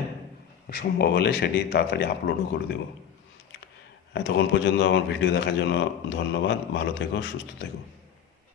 সম্ভব হলে সেটি তাড়াতাড়ি আপলোডও করে দেব। এতক্ষণ পর্যন্ত আমার ভিডিও দেখার জন্য ধন্যবাদ। ভালো থেকো, সুস্থ থেকো।